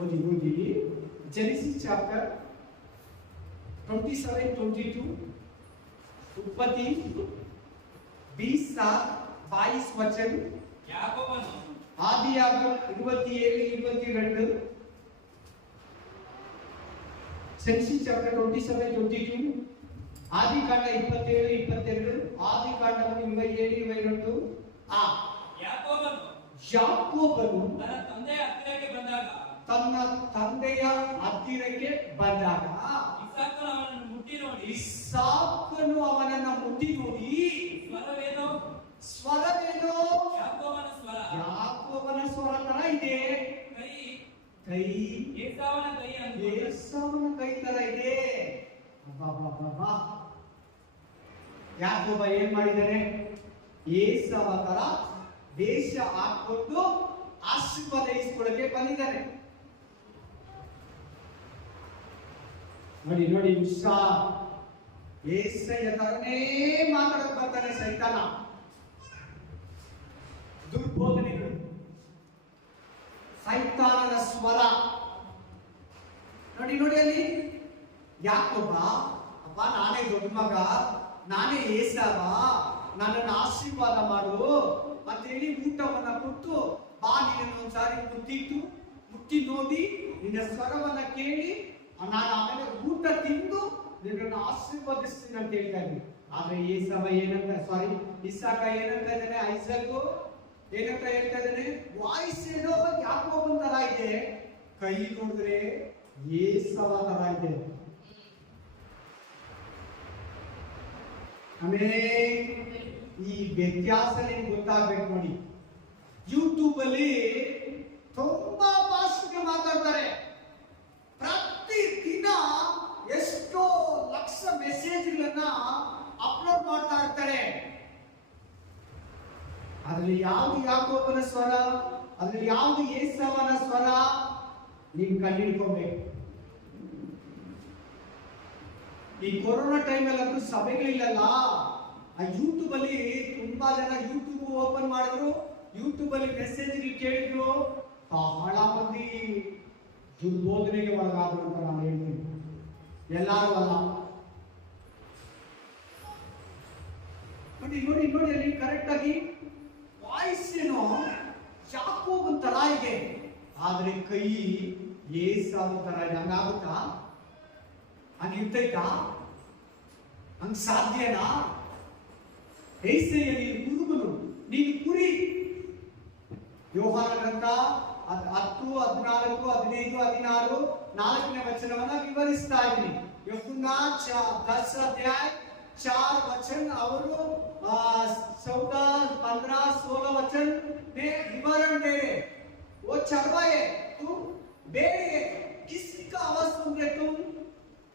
ಓದಿ Genesis chapter 27-22, उत्पत्ति 20-22 वचन, ಯಾಕೋಬನು ಆದಿಯಾಗಮ 27-22, Genesis chapter 27-22, ಆದಿಕಾಂಡ 27-22, ಆದಿಕಾಂಡವನ್ನು 27-22. ಯಾಕೋಬನು ತನ್ನ ತಂದೆಯ ಹತ್ತಿರಕ್ಕೆ ಬಂದಾಗ ಇಸಾಕನು ಅವನನ್ನು ಮುಟ್ಟಿ ನೋಡಿ ಸ್ವರವೇನೋ ಯಾಕೋಬನ ಸ್ವರ ತರ ಇದೆ, ಕೈ ಏಸಾವನ ಕೈ ತರ ಇದೆ। ಯಾಕೋಬ ಏನ್ ಮಾಡಿದಾನೆ? ಏಸಾವ ತರ ವೇಷ ಹಾಕೊಂಡು ಆಶೀರ್ವಾದ ಇಸ್ಕೊಳ್ಳಕ್ಕೆ ಬಂದಿದ್ದಾನೆ। ನೋಡಿ ಹುಷಾರ್, ಏಸಯ್ಯ ತರನೇ ಮಾತಾಡಕ್ ಬರ್ತಾನೆ ಸೈತಾನ, ದುರ್ಬೋಧನೆಗಳು, ಸೈತಾನನ ಸ್ವರ। ನೋಡಿ ಅಲ್ಲಿ ಯಾಕೋಬ, ಅಪ್ಪ ನಾನೇ ದೊಡ್ಡ ಮಗ, ನಾನೇ ಏಸಾವ, ನನ್ನನ್ನು ಆಶೀರ್ವಾದ ಮಾಡು ಅಂತೇಳಿ ಊಟವನ್ನ ಕೊಟ್ಟು, ಬಾ ನಿನ್ನನ್ನು ಒಂದ್ಸಾರಿ ಮುಟ್ಟಿ ನೋಡಿ ನಿನ್ನ ಸ್ವರವನ್ನ ಕೇಳಿ ನಾನು ಆಮೇಲೆ ಊಟ ತಿಂದು ನಿನ್ನನ್ನು ಆಶೀರ್ವದಿಸ್ತೀನಿ ಅಂತ ಹೇಳ್ತಾ ಇದ್ದೀನಿ। ಆದ್ರೆ ಏಸವ ಏನಂತ, ಇಸಾಕ ಏನಂತ ಇದ್ದಾನೆ, ಐಸಕು ಏನಂತ ಹೇಳ್ತಾ ಇದ್ದಾನೆ, ವಾಯ್ಸ್ ಏನೋ ಯಾಕೋಬನ್ ತರ ಇದೆ, ಕೈ ನೋಡಿದ್ರೆ ಏಸವ ತರ ಇದೆ। ಆಮೇಲೆ ಈ ವ್ಯತ್ಯಾಸ ನಿಮ್ಗೆ ಗೊತ್ತಾಗ್ಬೇಕು ನೋಡಿ। ಯೂಟ್ಯೂಬ್ ಅಲ್ಲಿ ತುಂಬಾ ಭಾಷೆಗೆ ಮಾತಾಡ್ತಾರೆ, ಪ್ರತಿ ದಿನ ಎಷ್ಟೋ ಲಕ್ಷ ಮೆಸೇಜ್ಗಳನ್ನ ಅಪ್ಲೋಡ್ ಮಾಡ್ತಾ ಇರ್ತಾರೆ। ಅದರಲ್ಲಿ ಯಾವುದು ಯಾಕೋಬನ ಸ್ವರ, ಅದರಲ್ಲಿ ಯಾವುದು ಏಸಾವನ ಸ್ವರ, ನೀವು ಕಂಡುಹಿಡ್ಕೋಬೇಕು। ಈ ಕೊರೋನಾ ಟೈಮಲ್ಲಂತೂ ಸಭೆಗಳಿಲ್ಲಲ್ಲ, ಆ ಯೂಟ್ಯೂಬ್ ಅಲ್ಲಿ ತುಂಬಾ ಜನ ಯೂಟ್ಯೂಬ್ ಓಪನ್ ಮಾಡಿದ್ರು, ಯೂಟ್ಯೂಬ್ ಅಲ್ಲಿ ಮೆಸೇಜ್ ಕೇಳಿದ್ರು, ಬಹಳ ಮಂದಿ ದುರ್ಬೋಧನೆಗೆ ಒಳಗಾದ್ರು ಅಂತ ನಾನು ಹೇಳ್ತೀನಿ. ಎಲ್ಲಾರು ಅಲ್ಲ. ನೋಡಿ ನೋಡಿ ನೋಡಿ, ಅಲ್ಲಿ ಕರೆಕ್ಟ್ ಆಗಿ ವಾಯ್ಸ್ ಏನೋ ಯಾಕೋಬನ್ ತರ ಇದೆ, ಆದ್ರೆ ಕೈ ಏಸಾವ ತರ ಇದೆ. ಹಂಗಾಗುತ್ತಾ? ಹಂಗಿರ್ತೈತಾ? ಹಂಗ ಸಾಧ್ಯನಾ? ಏಸಯ್ಯ ನೀನು ಕುರುಬನು, ನೀನು ಕುರಿ. ಯೋಹಾನ ಗ್ರಂಥ 10, 14, 15, 16 4ನೇ ವಚನವನ್ನ ವಿವರಿಸ್ತಾ ಇದ್ದೀನಿ. यूहन्ना 10 अध्याय 4 वचन और 14, 15, 16 वचन में विवरण दे रहे। वो चरवाहे, तुम भेड़िए, किसी का आवाज सुन रहे, तुम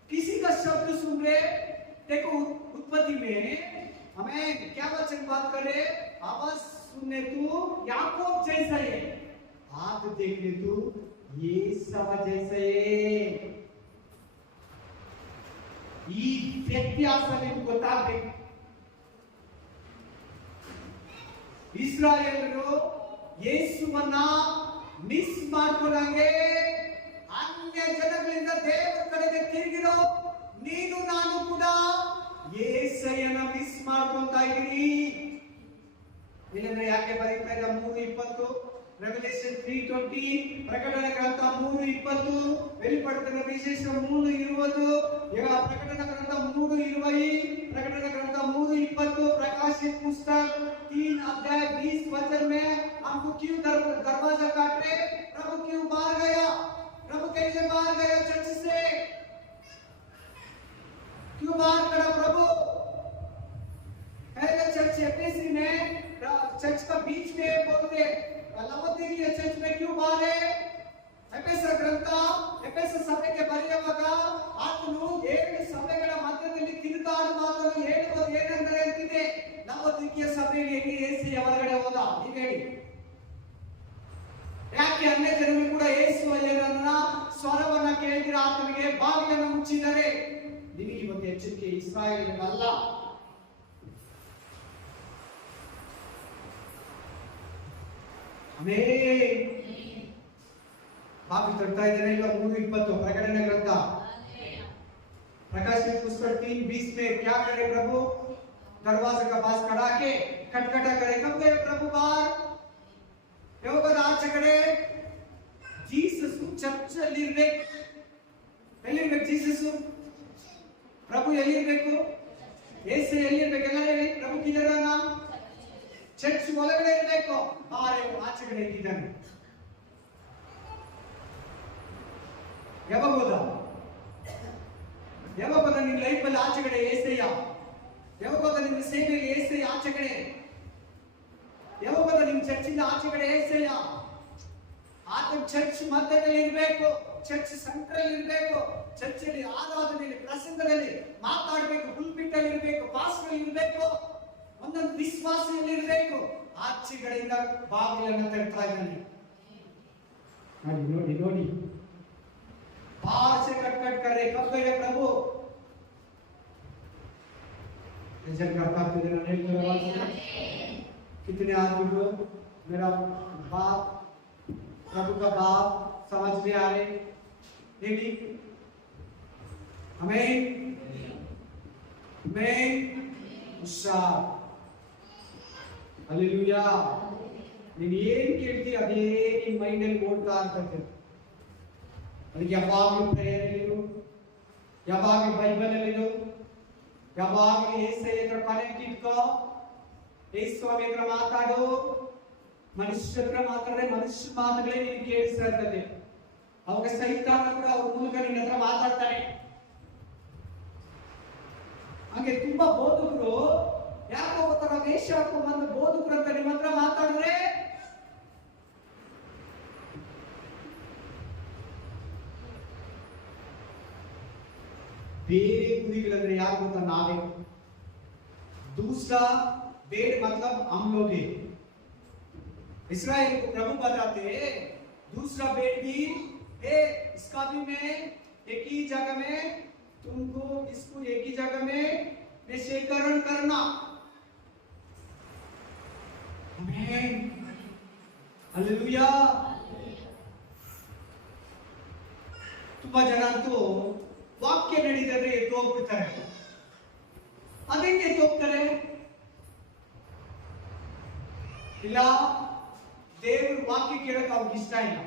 किसी का शब्द सुन रहे। देखो उत्पत्ति में हमें क्या वचन बात करे, आवाज सुनने तू याकूब जैसा है, हाथ देखने तू ಏಸವ ಜೈಸೆ. ಈ ವ್ಯತ್ಯಾಸ ನಿಮ್ಗೆ ಗೊತ್ತಾಗಬೇಕು. ಇಸ್ರಾಯೇಲರು ಯೇಸುವನ್ನ ಮಿಸ್ ಮಾಡ್ಕೊಂಡಂಗೆ ಅನ್ಯ ಜನಗಳಿಂದ ದೇವರ ಕಡೆಗೆ ತಿರುಗಿರೋ ನೀನು ನಾನು ಕೂಡ ಯೇಸಯ್ಯನ ಮಿಸ್ ಮಾಡ್ಕೊಂತ ಇದ್ದೀರಿ. ಇಲ್ಲಂದ್ರೆ ಯಾಕೆ ಬರೀತಾ ಇದ್ದ 3:20 ರೆವಲ್ಯೂಷನ್ 3:20, ಪ್ರಕಟಣೆ ಗ್ರಂಥ 3:20, வெளிப்படுத்தின விசேஷம் 3:20, ಪ್ರಕಟಣೆ ಗ್ರಂಥ 3:20, प्रकटन ग्रंथ 3:20, प्रकाशित पुस्तक 3 अध्याय 20 वचन में हमको क्यों दरवाजा काट रहे? प्रभु क्यों बाहर गया? प्रभु कैसे बाहर गया चर्च से? क्यों बाहर खड़ा प्रभु? पहले चर्च एफएसी में चर्च का बीच में बोलते ಲವೋದಿಕೀಯ ಚರ್ಚ್ में क्यों बाहर है? ಎಫೆಸ ಗ್ರಂಥ ಎಫೆಸ ಸಭೆಗೆ ಬರೆಯುವಾಗ ಆತನು 7 ಸಭೆಗಳ ಮಧ್ಯದಲ್ಲಿ ತಿರುಗಾಡು ಮಾತನ್ನು ಹೇಳುವುದು ಏನೆಂದರೆ ಅಂತಿದೆ, ಲವೋದಿಕೀಯ ಸಭೆಗೆ ಹೇಗೆ ಯೇಸು ಹೊರಗಡೆ ಹೋದ? ಈಗ ಹೇಳಿ, ಯಾಕೆ ಅನ್ಯ ಜನರು ಕೂಡ ಯೇಸು ಅಯ್ಯನನ್ನ ಸ್ವರವನ್ನ ಕೇಳಿದ್ರೆ ಆತನಿಗೆ ಬಾಗಿಲನ್ನು ಮುಚ್ಚಿದರೆ? ನಿಮಗೆ ಇವತ್ತು ಎಚ್ಚರಿಕೆ, ಇಸ್ರಾಯೇಲಿಗಲ್ಲ. बाकी करता है जने 3:20 प्रकटन ग्रंथ प्रकाशित पुस्तक 3:20 में क्या करे प्रभु? दरवाजे का पास खड़ा के खटखटा करे. कब गए प्रभु बाहर? ಯಾವಾಗ ಆಚೆ ಕಡೆ ಜೀಸಸ್ ಚರ್ಚ್ ಅಲ್ಲಿ ಇರಬೇಕು. ಎಲ್ಲಿರ್ಬೇಕು ಜೀಸಸ್? ಪ್ರಭು ಎಲ್ಲಿರ್ಬೇಕು? ಯೇಸು ಎಲ್ಲಿರ್ಬೇಕು? ಎಲ್ಲ ಹೇಳಿ. ಪ್ರಭು ಕಿದರನ ಚರ್ಚ್ ಒಳಗಡೆ ಇರಬೇಕು, ಆಚೆ ಕಡೆ ಇದ್ದಾನೆ. ಯಾವಾಗ ಹೋದ? ಯಾವಾಗ ಹೋದ ನಿನ್ನ ಲೈಫ್ ಅಲ್ಲಿ ಆಚೆ ಕಡೆ ಏಸಯ್ಯ? ಯಾವಾಗ ಹೋದ ನಿನ್ನ ಸೇವೆಯಲ್ಲಿ ಏಸಯ್ಯ ಆಚೆ ಕಡೆ? ಯಾವಾಗ ಹೋದ ನಿನ್ನ ಚರ್ಚಿಂದ ಆಚೆ ಕಡೆ ಏಸಯ್ಯ? ಆತ ಚರ್ಚ್ ಮಧ್ಯದಲ್ಲಿ ಇರಬೇಕು, ಚರ್ಚ್ ಸೆಂಟ್ರಲ್ ಇರಬೇಕು, ಚರ್ಚಲ್ಲಿ ಆರಾಧನೆಯಲ್ಲಿ ಪ್ರಸಂಗದಲ್ಲಿ ಮಾತಾಡಬೇಕು, ಪುಲ್ಪಿಟಲ್ಲಿ ಇರಬೇಕು, ಪಾಸ್ಟರ್ ಇರಬೇಕು, ಒಂದೊಂದು ವಿಶ್ವಾಸದಲ್ಲಿ ಇರಬೇಕು. ಆಚೆ ಕಡೆಯಿಂದ ಬಾಗಿಲನ್ನು ತೆರೆತಾ ಇದ್ದಾನೆ. ನೋಡಿ ನೋಡಿ ನೋಡಿ, बाहर से कट करे. कब गए प्रभु? जन करता कितने आदमी को मेरा बाप, प्रभु का बाप समझ में आ रहे? नहीं हमें उत्साह. हालेलुया. ನೀನು ಏನು ಕೇಳ್ತೀಯ ಅದೇ ನಿಮ್ಮ ಮೈಂಡಲ್ಲಿ ಓಡ್ತಾ ಇರ್ತದೆ. ಅದಕ್ಕೆ ಯಾವಾಗಲೂ ಪ್ರೇಯರ್ ಇರು, ಯಾವಾಗಲೂ ಬೈಬಲ್ ಅಲ್ಲಿರು, ಯಾವಾಗಲೂ ಯೇಸು ಹತ್ರ ಕನೆಕ್ಟ್ ಇಟ್ಕೋ. ಯೇಸು ಸ್ವಾಮಿ ಹತ್ರ ಮಾತಾಡು. ಮನುಷ್ಯ ಹತ್ರ ಮಾತಾಡಿದ್ರೆ ಮನುಷ್ಯ ಮಾತುಗಳೇ ನೀನು ಕೇಳಿಸ್ತಾ ಇರ್ತದೆ. ಅವಾಗ ಸೈತಾನ ಕೂಡ ಅವ್ರ ಮೂಲಕ ನಿನ್ನ ಹತ್ರ ಮಾತಾಡ್ತಾನೆ. ಹಾಗೆ ತುಂಬಾ ಬೋಧಕರು ಯಾಕೋ ತರ ವೇಷ ಹಾಕೊಂಡ್ಬಂದು ಬೋಧಕರು ಅಂತ ನಿಮ್ಮ ಹತ್ರ ಮಾತಾಡಿದ್ರೆ ಬೇರೆ ಕುರಿಗಳಂದ್ರೆ ಯಾರು ಗೊತ್ತಾ? ನಾವೇ. दूसरा भेड़ मतलब हम लोग हैं. इस्राएल को प्रभु बताते दूसरा भेड़ भी है. इसका भी मैं एक ही जगह में तुमको इसको एक ही जगह में निषेधकरण करना। आमीन, हालेलुया। ತುಂಬಾ ಜನ ಅಂತೂ ವಾಕ್ಯ ನಡೀತಾರೆ ಎದ್ದು ಹೋಗ್ಬಿಡ್ತಾರೆ. ಅದೇಂಗೆ ಎದ್ದು ಹೋಗ್ತಾರೆ? ಇಲ್ಲ, ದೇವ್ರ ವಾಕ್ಯ ಕೇಳಕ್ಕೆ ಅವ್ರಿಗೆ ಇಷ್ಟ ಇಲ್ಲ,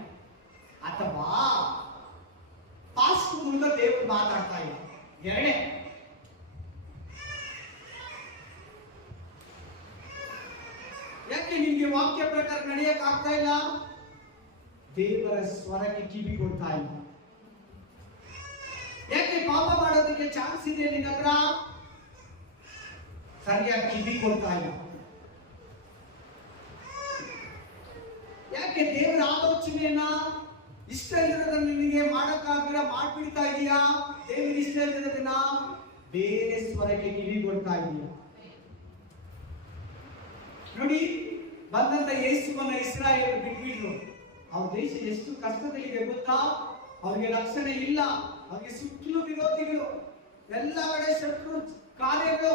ಅಥವಾ ಪಾಸ್ಟ್ ಮೂಲಕ ದೇವ್ರು ಮಾತಾಡ್ತಾ ಇಲ್ಲ. ಎರಡೇ. ಯಾಕೆ ನಿಮ್ಗೆ ವಾಕ್ಯ ಪ್ರಕಾರ ನಡೆಯಕ್ ಆಗ್ತಾ ಇಲ್ಲ? ದೇವರ ಸ್ವರಕ್ಕೆ ಕಿವಿ ಕೊಡ್ತಾ ಇಲ್ಲ. ಯಾಕೆ ಪಾಪ ಮಾಡೋದಕ್ಕೆ ಚಾನ್ಸ್ ಇದೆ ನಿನ್ನ ಹತ್ರ? ಸರಿಯಾಗಿ ಕಿವಿ ಕೊಡ್ತಾ ಇಲ್ಲ. ಯಾಕೆ ದೇವರ ಆಲೋಚನೆಯನ್ನ ಇಷ್ಟ ಇರೋದನ್ನ ನಿನಗೆ ಮಾಡಕ್ಕಾಗಿಲ್ಲ, ಮಾಡ್ಬಿಡ್ತಾ ಇದೀಯಾ? ದೇವರ ಇಷ್ಟ ಇರೋದನ್ನ ಬೇರೆ ಸ್ವರಕ್ಕೆ ಕಿವಿ ಕೊಡ್ತಾ ಇದೀಯಾ? ನೋಡಿ, ಬಂದಂತ ಯೇಸುವನ್ನ ಇಸ್ರಾಯೇಲ್ ಬಿಟ್ಬಿಟ್ರು. ಅವ್ರ ದೇಶ ಎಷ್ಟು ಕಷ್ಟದಲ್ಲಿದೆ ಗೊತ್ತಾ? ಅವ್ರಿಗೆ ರಕ್ಷಣೆ ಇಲ್ಲ, ಅವ್ರಿಗೆ ಸುತ್ತಲೂ ವಿರೋಧಿಗಳು, ಎಲ್ಲ ಕಡೆ ಶತ್ರು ಕಾರ್ಯಗಳು.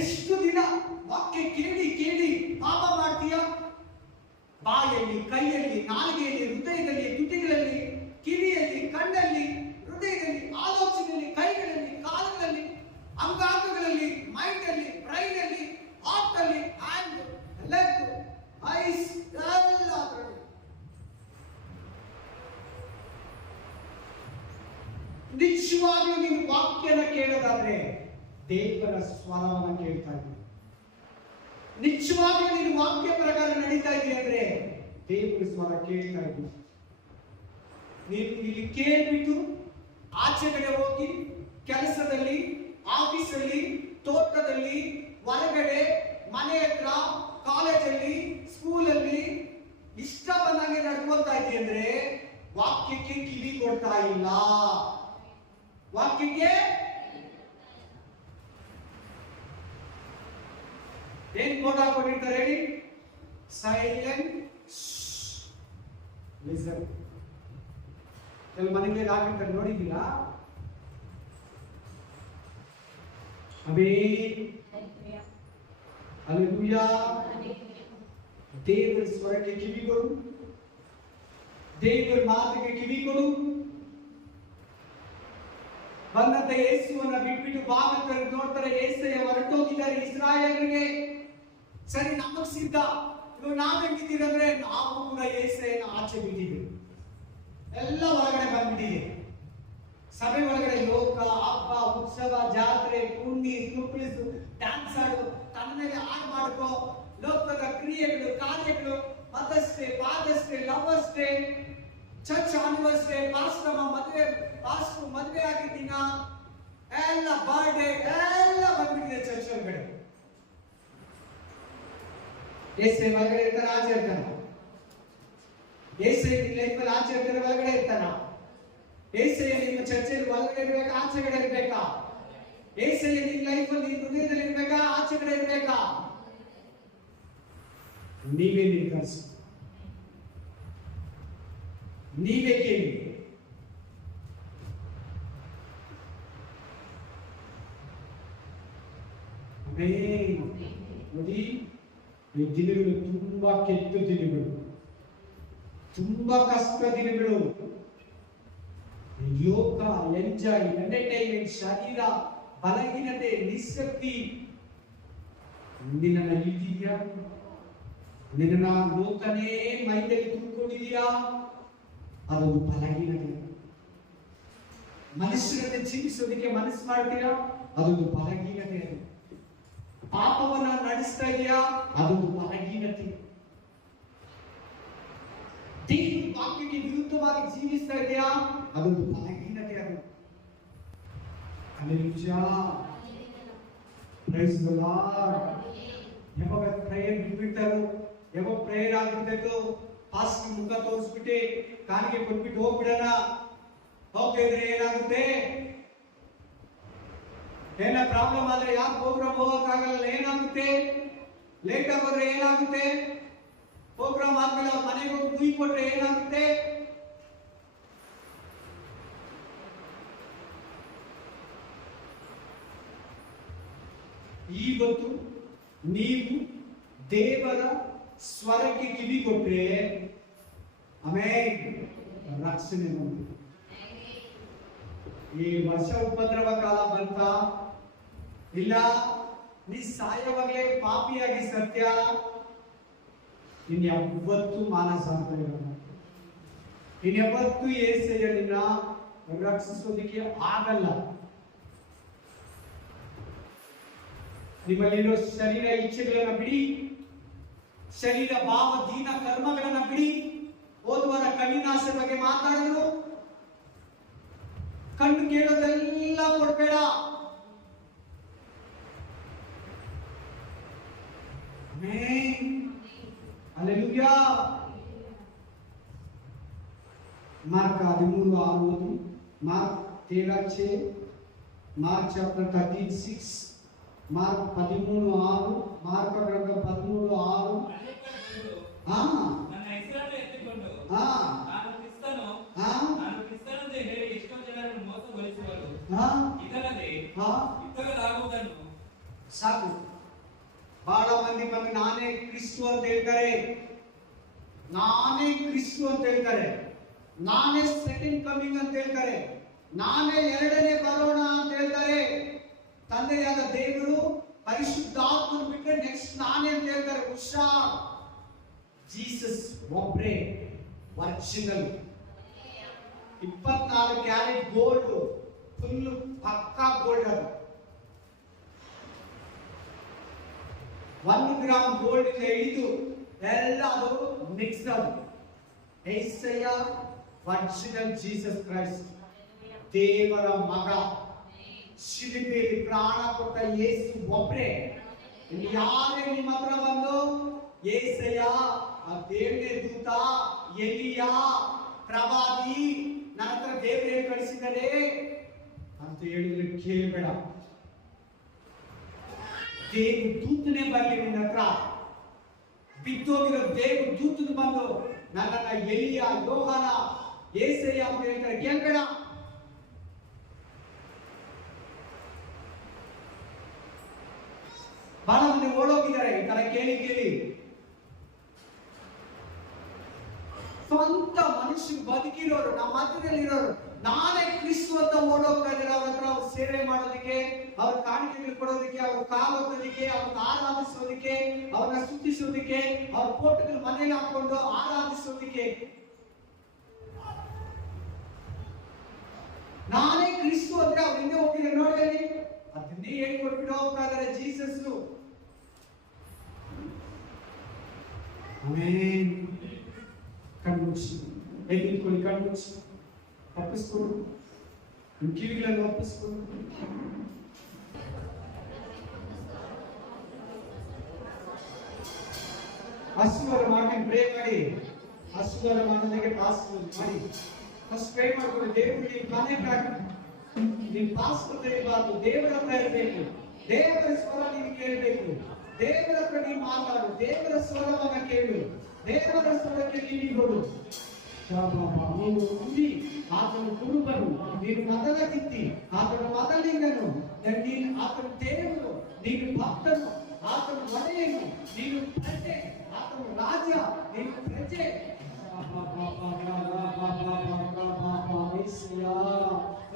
ಎಷ್ಟು ದಿನ ವಾಕ್ಯ ಕೇಳಿ ಕೇಳಿ ಪಾಪ ಮಾಡ್ತೀಯ? ಬಾಯಲ್ಲಿ, ಕೈಯಲ್ಲಿ, ನಾಲಿಗೆಯಲ್ಲಿ, ಹೃದಯದಲ್ಲಿ, ತುಟಿಗಳಲ್ಲಿ, ಕಿವಿಯಲ್ಲಿ, ಕಣ್ಣಲ್ಲಿ, ಹೃದಯದಲ್ಲಿ, ಆಲೋಚನೆಯಲ್ಲಿ, ಕೈಗಳಲ್ಲಿ, ಕಾಲುಗಳಲ್ಲಿ, ಅಂಗಾಂಗಗಳಲ್ಲಿ, ಮೈಂಡ್ ಅಲ್ಲಿ, ಬ್ರೈನ್ ಅಲ್ಲಿ, ಹಾರ್ಟ್ ಅಲ್ಲಿ, ಹ್ಯಾಂಡ್, ಲೆಗ್, ಐಸ್, ಎಲ್ಲದರಲ್ಲಿ. ನಿಜವಾಗ್ಲೂ ನೀವು ವಾಕ್ಯನ ಕೇಳೋದಾದ್ರೆ ದೇವರ ಸ್ವರವನ್ನು ಕೇಳ್ತಾ ಇದ್ದೀವಿ. ನಿಜವಾಗ್ಲೂ ನೀನು ವಾಕ್ಯ ಪ್ರಕಾರ ನಡೀತಾ ಇದೀಯ ಅಂದ್ರೆ ದೇವರ ಸ್ವರ ಕೇಳ್ತಾ ಇದ್ದೀವಿ. ನೀನು ಇಲ್ಲಿ ಕೇಳ್ಬಿಟ್ಟು ಆಚೆ ಕಡೆ ಹೋಗಿ ಕೆಲಸದಲ್ಲಿ, ಆಫೀಸಲ್ಲಿ, ತೋಟದಲ್ಲಿ, ಹೊರಗಡೆ, ಮನೆ ಹತ್ರ, ಕಾಲೇಜಲ್ಲಿ, ಸ್ಕೂಲಲ್ಲಿ ಇಷ್ಟ ಬಂದಂಗೆ ನಡ್ಕೊಳ್ತಾ ಇದೀಯ ಅಂದ್ರೆ ವಾಕ್ಯಕ್ಕೆ ಕಿವಿ ಕೊಡ್ತಾ ಇಲ್ಲ. ವಾಕ್ಯಕ್ಕೆ ಏನ್ ಬೋರ್ಡ್ ಹಾಕೊಂಡಿರ್ತಾರೆ ಹೇಳಿ? Silent listen. ಕೆಲವು ಮನೆಗಳಲ್ಲಿ ಹಾಕಿರ್ತಾರೆ, ನೋಡಿದ್ದೀರಾ? Amen, hallelujah. ದೇವರ ಸ್ವರಕ್ಕೆ ಕಿವಿ ಕೊಡು, ದೇವರ ಮಾತಿಗೆ ಕಿವಿ ಕೊಡು. ಬಂದಂತ ಯೇಸುವನ್ನ ಬಿಟ್ಬಿಟ್ಟು ಬಾಗಿಲು ತೆರೆದು ನೋಡ್ತಾರೆ, ಯೇಸಯ್ಯ ಹೊರಟೋಗಿದ್ದಾರೆ ಇಸ್ರಾಯೇಲರಿಗೆ. ಸರಿ, ನಮಗ್ ಸಿದ್ಧ. ಇವಾಗ ನಾವ್ ಹೆಂಗಿದ್ದೀರಂದ್ರೆ ನಾವು ಕೂಡ ಯೇಸಯ್ಯನ ಆಚೆ ಬಿಟ್ಟಿದ್ದೀವಿ, ಎಲ್ಲ ಹೊರಗಡೆ ಬಂದ್ಬಿಟ್ಟಿದೆ. ಸಭೆ ಒಳಗಡೆ ಲೋಕ, ಹಬ್ಬ, ಉತ್ಸವ, ಜಾತ್ರೆ, ಕುಂಡಿ, ಕುಪ್ಪಳಿಸು, ಡ್ಯಾನ್ಸ್ ಆಡು, ತನ್ನ ಮೇಲೆ ಹಾಡು ಮಾಡ್ಕೋ, ಲೋಕದ ಕ್ರಿಯೆಗಳು, ಕಾರ್ಯಗಳು, mother's day, father's day, lovers day, church anniversary, pastor ಮದುವೆ ಆಗಿದ್ದೀನ, ಎಲ್ಲ ಬರ್ಡೇ ಎಲ್ಲ ಬಂದ್ಬಿಟ್ಟಿದೆ ಚರ್ಚ್ ಒಳಗಡೆ. ಏಸೆ ಒಳಗಡೆ ಇರ್ತಾನ, ಆಚೆ ಇರ್ತಾನ? ಏಸೆ ಲೈಫಲ್ಲಿ ಆಚೆ ಇರ್ತಾನೆ, ಒಳಗಡೆ ಇರ್ತಾನ? ಏಸೆಯ ನಿಮ್ಮ ಚರ್ಚೆಯಲ್ಲಿ ಒಳಗಡೆ ಇರ್ಬೇಕಾ, ಆಚೆಗಡೆ ಇರ್ಬೇಕಾ? ಏಸೆಯ ನಿಮ್ಮ ಲೈಫಲ್ಲಿ ಹೃದಯದಲ್ಲಿ ಇರ್ಬೇಕಾ, ಆಚೆಗಡೆ ಇರ್ಬೇಕಾ? ನೀವೇ ನಿರ್ಧರಿಸಿ, ನೀವೇ ಕೇಳಿ. ನೋಡಿ, ಈ ದಿನಗಳು ತುಂಬಾ ಕೆಟ್ಟ ದಿನಗಳು, ತುಂಬಾ ಕಷ್ಟ ದಿನಗಳು. ಲೋಕ, ಎಂಜಾಯ್, ಎಂಟರ್ಟೈನ್ಮೆಂಟ್, ಶರೀರ, ಬಲಹೀನತೆ, ನಿಸ್ಸಕ್ತಿ ನಿನ್ನ ಇದ್ದೀಯಾ? ನಿನ್ನ ಲೋಕನೇ ಮೈದಲ್ಲಿ ತುಂಬಿಕೊಂಡಿದೆಯಾ? ಅದೊಂದು ಬಲಹೀನತೆ. ಮನುಷ್ಯರನ್ನು ಚಿಂತಿಸೋದಕ್ಕೆ ಮನಸ್ಸು ಮಾಡ್ತೀರಾ? ಅದೊಂದು ಬಲಹೀನತೆ. ಪಾಪವನ್ನ ನಡೆಸ್ತಾ ಇದೆಯಾ? ಅದೊಂದು ಬಲಹೀನತೆ. ದೇವರ ವಾಕ್ಯಕ್ಕೆ ವಿರುದ್ಧವಾಗಿ ಜೀವಿಸ್ತಾ ಇದೆಯಾ? ಅದೊಂದು ಬಲಹೀನತೆ. ಅದು ಹಲ್ಲೆಲೂಯಾ, ಪ್ರೈಸ್ ದಿ ಲಾರ್ಡ್. ಯಾವಾಗ ಪ್ರೇಯರ್ ಬಿಟ್ಬಿಡ್ತಾರೋ, ಯಾವಾಗ ಪ್ರೇಯರ್ ಆಗ್ಬಿಡ್ತೈತೋ, ಪಾಸ್ಟ್ ಮುಖ ತೋರಿಸ್ಬಿಟ್ಟು ಕಾಲಿಗೆ ಕೊಟ್ಬಿಟ್ಟು ಹೋಗ್ಬಿಡೋಣ. ಹೋಗ್ತಾ ಇದ್ರೆ ಏನಾಗುತ್ತೆ? ಏನ ಪ್ರಾಬ್ಲಮ್ ಆದ್ರೆ ಯಾಕೆ ಪ್ರೋಗ್ರಾಮ್ ಹೋಗಕ್ಕಾಗಲ್ಲ? ಏನಾಗುತ್ತೆ? ಲೇಟ್ ಆಗೋದ್ರೆ ಏನಾಗುತ್ತೆ? ಪ್ರೋಗ್ರಾಮ್ ಆದ್ಮೇಲೆ ಅವ್ರ ಮನೆಗೆ ಹೋಗಿ ಟೂಯಿ ಕೊಟ್ರೆ ಏನಾಗುತ್ತೆ? ಇವತ್ತು ನೀವು ದೇವರ ಸ್ವರಕ್ಕೆ ಕಿವಿ ಕೊಟ್ರೆ ಆಮೇಲೆ ರಕ್ಷಣೆ ಬಂತು. ಈ ವರ್ಷ ಉಪದ್ರವ ಕಾಲ ಬಂತ ಇಲ್ಲ, ನೀ ಸಾಯವಾಗಲೇ ಪಾಪಿಯಾಗಿ ಸತ್ಯ, ಇನ್ಯಾವತ್ತು ಮಾನಸ ಅಂತ ಇರೋಣ, ಇನ್ಯಾವತ್ತು ಏಸಯ್ಯನಿನ್ನ ರಕ್ಷಿಸೋದಕ್ಕೆ ಆಗಲ್ಲ. ನಿಮ್ಮಲ್ಲಿರೋ ಶರೀರ ಇಚ್ಛೆಗಳನ್ನ ಬಿಡಿ, ಶರೀರ ಭಾವ ದೀನ ಕರ್ಮಗಳನ್ನ ಬಿಡಿ. ಓದುವರ ಕಣ್ಣಿನಾಸೆ ಬಗ್ಗೆ ಮಾತಾಡಿದ್ರು, ಕಣ್ಣು ಕೇಳೋದೆಲ್ಲ ಕೊಡ್ಬೇಡ. Hallelujah. Mark 13:6, Mark 13:6, Mark chapter 13:6, Mark 13:6, Mark ಗ್ರಂಥ 13:6. ನನ್ನ ಹೆಸರನ್ನು ಎತ್ತಿಕೊಂಡು ನಾನು ಕ್ರಿಸ್ತನೆಂದು ಹೇಳಿ ಎಷ್ಟೋ ಜನರನ್ನು ಮೋಸಗೊಳಿಸುವರು. ಇದಲ್ಲದೆ ಇತರರಾಗುವುದನ್ನು ಸಾಕು. ಬಹಳ ಮಂದಿ ಬಂದು ನಾನೇ ಕ್ರಿಸ್ತು ಅಂತ ಹೇಳ್ತಾರೆ, ನಾನೇ ಕ್ರಿಸ್ತು ಅಂತ ಹೇಳ್ತಾರೆ, ನಾನೇ ಸೆಕೆಂಡ್ ಕಮಿಂಗ್ ಅಂತ ಹೇಳ್ತಾರೆ, ನಾನೇ ಎರಡನೇ ಬರೋಣ ಅಂತ ಹೇಳ್ತಾರೆ. ತಂದೆಯಾದ ದೇವರು ಪರಿಶುದ್ಧಾತ್ಮನ ಬಿಟ್ಟರೆ ನೆಕ್ಸ್ಟ್ ನಾನೇ ಅಂತ ಹೇಳ್ತಾರೆ. ಹುಷಾರ್, ಜೀಸಸ್ ಒಬ್ರೇ ಒರಿಜಿನಲ್. 24 ಕ್ಯಾರೆಟ್ ಗೋಲ್ಡ್, ಫುಲ್ ಪಕ್ಕಾ ಗೋಲ್ಡ್. ಅದು 1 ಗ್ರಾಮ್ ಗೋಲ್ಡ್ ಇಂದ ಹಿಡಿದು ಎಲ್ಲ ಅದು ಮಿಕ್ಸ್. ಅದು ಯೆಸಯ್ಯ ಒರಿಜಿನಲ್ ಜೀಸಸ್ ಕ್ರೈಸ್ಟ್, ದೇವರ ಮಗ, ಶಿಲುಬೆಯಲ್ಲಿ ಪ್ರಾಣ ಕೊಟ್ಟ ಯೇಸು ಒಬ್ರೇ. ಯಾರೇ ನಿಮ್ಮ ಹತ್ರ ಬಂದು ಯೇಸಯ್ಯ ದೇವರೇ ದೂತ, ಎಲಿಯ ಪ್ರವಾದಿ, ನನ್ನ ಹತ್ರ ದೇವರೇ ಕಳಿಸಿದರೆ ಅಂತ ಹೇಳಿದ್ರೆ ಕೇಳಬೇಡ. ದೇವ ದೂತನೇ ಬರಲಿ ನಿನ್ನ ಹತ್ರ. ಬಿದ್ದೋಗಿರೋ ದೇವ ದೂತನ ಬಂದು ನನ್ನನ್ನ ಎಲಿಯ, ಯೋಹಾನ, ಯೇಸಯ್ಯ ಅಂತ ಹೇಳ್ತಾರೆ, ಕೇಳಬೇಡ. ಬಹಳ ಮಂದಿ ಓಡೋಗಿದ್ದಾರೆ ಈ ತರ ಕೇಳಿ ಕೇಳಿ. ಸ್ವಂತ ಮನುಷ್ಯ ಬದುಕಿರೋರು, ನಮ್ಮ ಮಧ್ಯದಲ್ಲಿರೋರು ನಾನೇ ಕ್ರಿಸ್ತು ಅಂತ ಓಡೋಗ್ತಾ ಇದ್ದಾರೆ. ಅವ್ರ ಹತ್ರ ಅವ್ರು ಸೇವೆ ಮಾಡೋದಕ್ಕೆ, ಅವ್ರ ಕಾಣಿಕೆಗಳು ಕೊಡೋದಕ್ಕೆ, ಅವ್ರ ಕಾಲು ಹೋಗೋದಕ್ಕೆ, ಅವ್ರನ್ನ ಆರಾಧಿಸೋದಕ್ಕೆ, ಅವ್ರನ್ನ ಸ್ತುತಿಸೋದಕ್ಕೆ, ಅವ್ರ ಫೋಟೋಗಳು ಮನೇಲಿ ಹಾಕೊಂಡು ಆರಾಧಿಸೋದಕ್ಕೆ. ನಾನೇ ಕ್ರಿಸ್ತು ಅಂದ್ರೆ ಅವ್ರ ಹಿಂದೆ ಹೋಗಿದ್ದಾರೆ ನೋಡಿ, ಅದನ್ನೇ ಹೇಳ್ಕೊಟ್ಬಿಟ್ಟು ಹೋಗ್ತಾ ಇದ್ದಾರೆ ಜೀಸಸ್. ಆಮೇನ್. ಕಣ್ಮುಚ್ಚಿ ಎದ್ದಿಟ್ಕೊಳ್ಳಿ, ಕಣ್ಮುಚ್ಚಿ ತಪ್ಪಿಸ್ಕೊಂಡು ನಿಮ್ಮ ಕಿವಿಗಳನ್ನು ಒಪ್ಪಿಸ್ಕೊಂಡು ಹಸುವರ ಮಾಡಿ ಪ್ರೇ ಮಾಡಿ. ಹಸುವರ ಮಾಡೋದಕ್ಕೆ ಪಾಸ್ ಮಾಡಿ ಫಸ್ಟ್ ಪ್ರೇ ಮಾಡ್ಕೊಂಡು ದೇವರಿಗೆ ಕನೆಕ್ಟ್ ಆಗಿ ನಿಮ್ಮ ಪಾಸ್ ತೆಗಿಬಾರ್ದು. ದೇವರ ಹತ್ರ ಇರಬೇಕು, ದೇವರ ಸ್ವರ ನೀವು ಕೇಳಬೇಕು, ದೇವರ ಹತ್ರ ನೀವು ಮಾತಾಡು, ದೇವರ ಸ್ವರವನ್ನ ಕೇಳು, ದೇವರ ಸ್ವರಕ್ಕೆ ಕಿವಿಗೊಡು. ನೀನು ನಂಬಿ ಆತನು ಕುರುಬನು, ನೀನು ಮೊದಲ ಕಿತ್ತಿ, ಆತನು ಮೊದಲಿಂಗನು, ಆತನು ದೇವರು, ನೀನು ಭಕ್ತನು, ಆತನು ಒಡೆಯನು, ನೀನು ಪ್ರಜೆ, ಆತನು ರಾಜ, ನೀನು ಪ್ರಜೆ.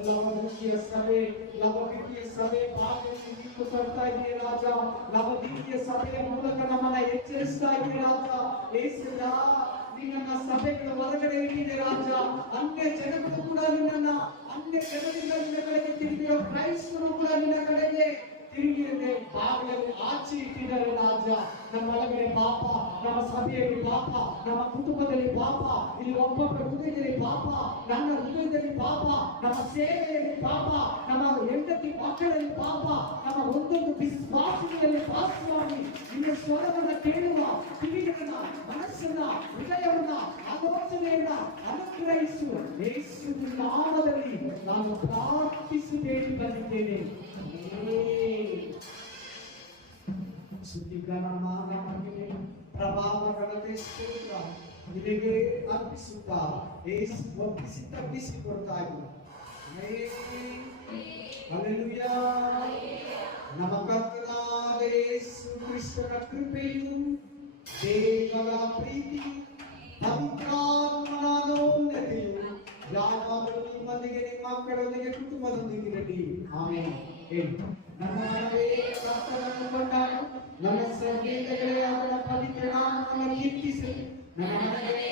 ಲವದಿಕೀಯ ಸಭೆ, ಲವದಿಕೀಯ ಸಭೆ ಭಾಗದಲ್ಲಿ ನೀವು ತರ್ತಾ ಇದೆಯೇ ರಾಜ. ಲವದಿಕೀಯ ಸಭೆಯ ಮೂಲಕ ನಮ್ಮನ್ನ ಎಚ್ಚರಿಸ್ತಾ ಇದೆಯೇ ರಾಜ. ಯೇಸಯ್ಯ, ನಿನ್ನ ಸಭೆಗಳ ಹೊರಗಡೆ ಇಟ್ಟಿದೆ ರಾಜ. ಅನ್ಯ ಜನಗಳು ಕೂಡ ನಿನ್ನ, ಅನ್ಯ ಜನರಿಂದ ನಿನ್ನ ಕಡೆಗೆ ತಿರುಗಿರೋ ಕ್ರೈಸ್ತರು ಕೂಡ ನಿನ್ನ ಕಡೆಗೆ ತಿರುಗಿರದೆ ಬಾಗಿಲಲ್ಲಿ ಆಚೆ ಇಟ್ಟಿದ್ದಾರೆ ರಾಜ. ನಮ್ಮ ಒಳಗಡೆ ಪಾಪ, ನಮ್ಮ ಸಭೆಯಲ್ಲಿ ಪಾಪ, ನಮ್ಮ ಕುಟುಂಬದಲ್ಲಿ ಪಾಪ, ಇಲ್ಲಿ ಒಬ್ಬೊಬ್ಬರ ಹೃದಯದಲ್ಲಿ ಪಾಪ, ನನ್ನ ಹೃದಯದಲ್ಲಿ ಪಾಪ, ನಮ್ಮ ಸೇವೆಯಲ್ಲಿ ಪಾಪ, ನಮ್ಮ ಹೆಂಡತಿ ಮಕ್ಕಳಲ್ಲಿ ಪಾಪ, ನಮ್ಮ ಒಂದೊಂದು ವಿಶ್ವಾಸದಲ್ಲಿ ವಾಸವಾಗಿ ನಿನ್ನ ಸ್ವರವನ್ನ ಕೇಳುವ ಕಿವಿಗಳನ್ನ, ಮನಸ್ಸನ್ನ, ಹೃದಯವನ್ನ, ಆಲೋಚನೆಯನ್ನ ಅನುಗ್ರಹಿಸು. ಯೇಸುವಿನ ನಾಮದಲ್ಲಿ ನಾನು ಪ್ರಾರ್ಥಿಸಿ ಬೇಡಿ ಬಂದಿದ್ದೇನೆ. ಶುದ್ಧೀಕರಣ ಅರ್ಪಿಸುತ್ತಾ ಯೇಸು ಒಪ್ಪಿಸಿ ತಪ್ಪಿಸಿ ಕೊಡ್ತಾ ಇದ್ದಾರೆ. ಹಲ್ಲೆಲೂಯಾ. ನಮ್ಮ ಕರ್ತನಾದ ಯೇಸು ಕ್ರಿಸ್ತನ ಕೃಪೆಯು, ದೇವರ ಪ್ರೀತಿಯು, ಪವಿತ್ರಾತ್ಮನ ಅನ್ಯೋನ್ಯತೆಯು ಯಾವಾಗಲೂ ನಿಮ್ಮೊಂದಿಗೆ, ನಿಮ್ಮ ಮಕ್ಕಳೊಂದಿಗೆ, ಕುಟುಂಬದೊಂದಿಗೆ ಇರಲಿ. ಆಮೆನ್. ಹೇಳಿ. ನನ್ನ ಮನವೇ ಕರ್ತನನ್ನು ಕೊಂಡಾಡು, ನನ್ನ ಸಂಗೀತಗಳೇ ಅವನ ಪವಿತ್ರ ನಾಮವನ್ನು ಕೀರ್ತಿಸಲಿ. ನನ್ನ ಮನವೇ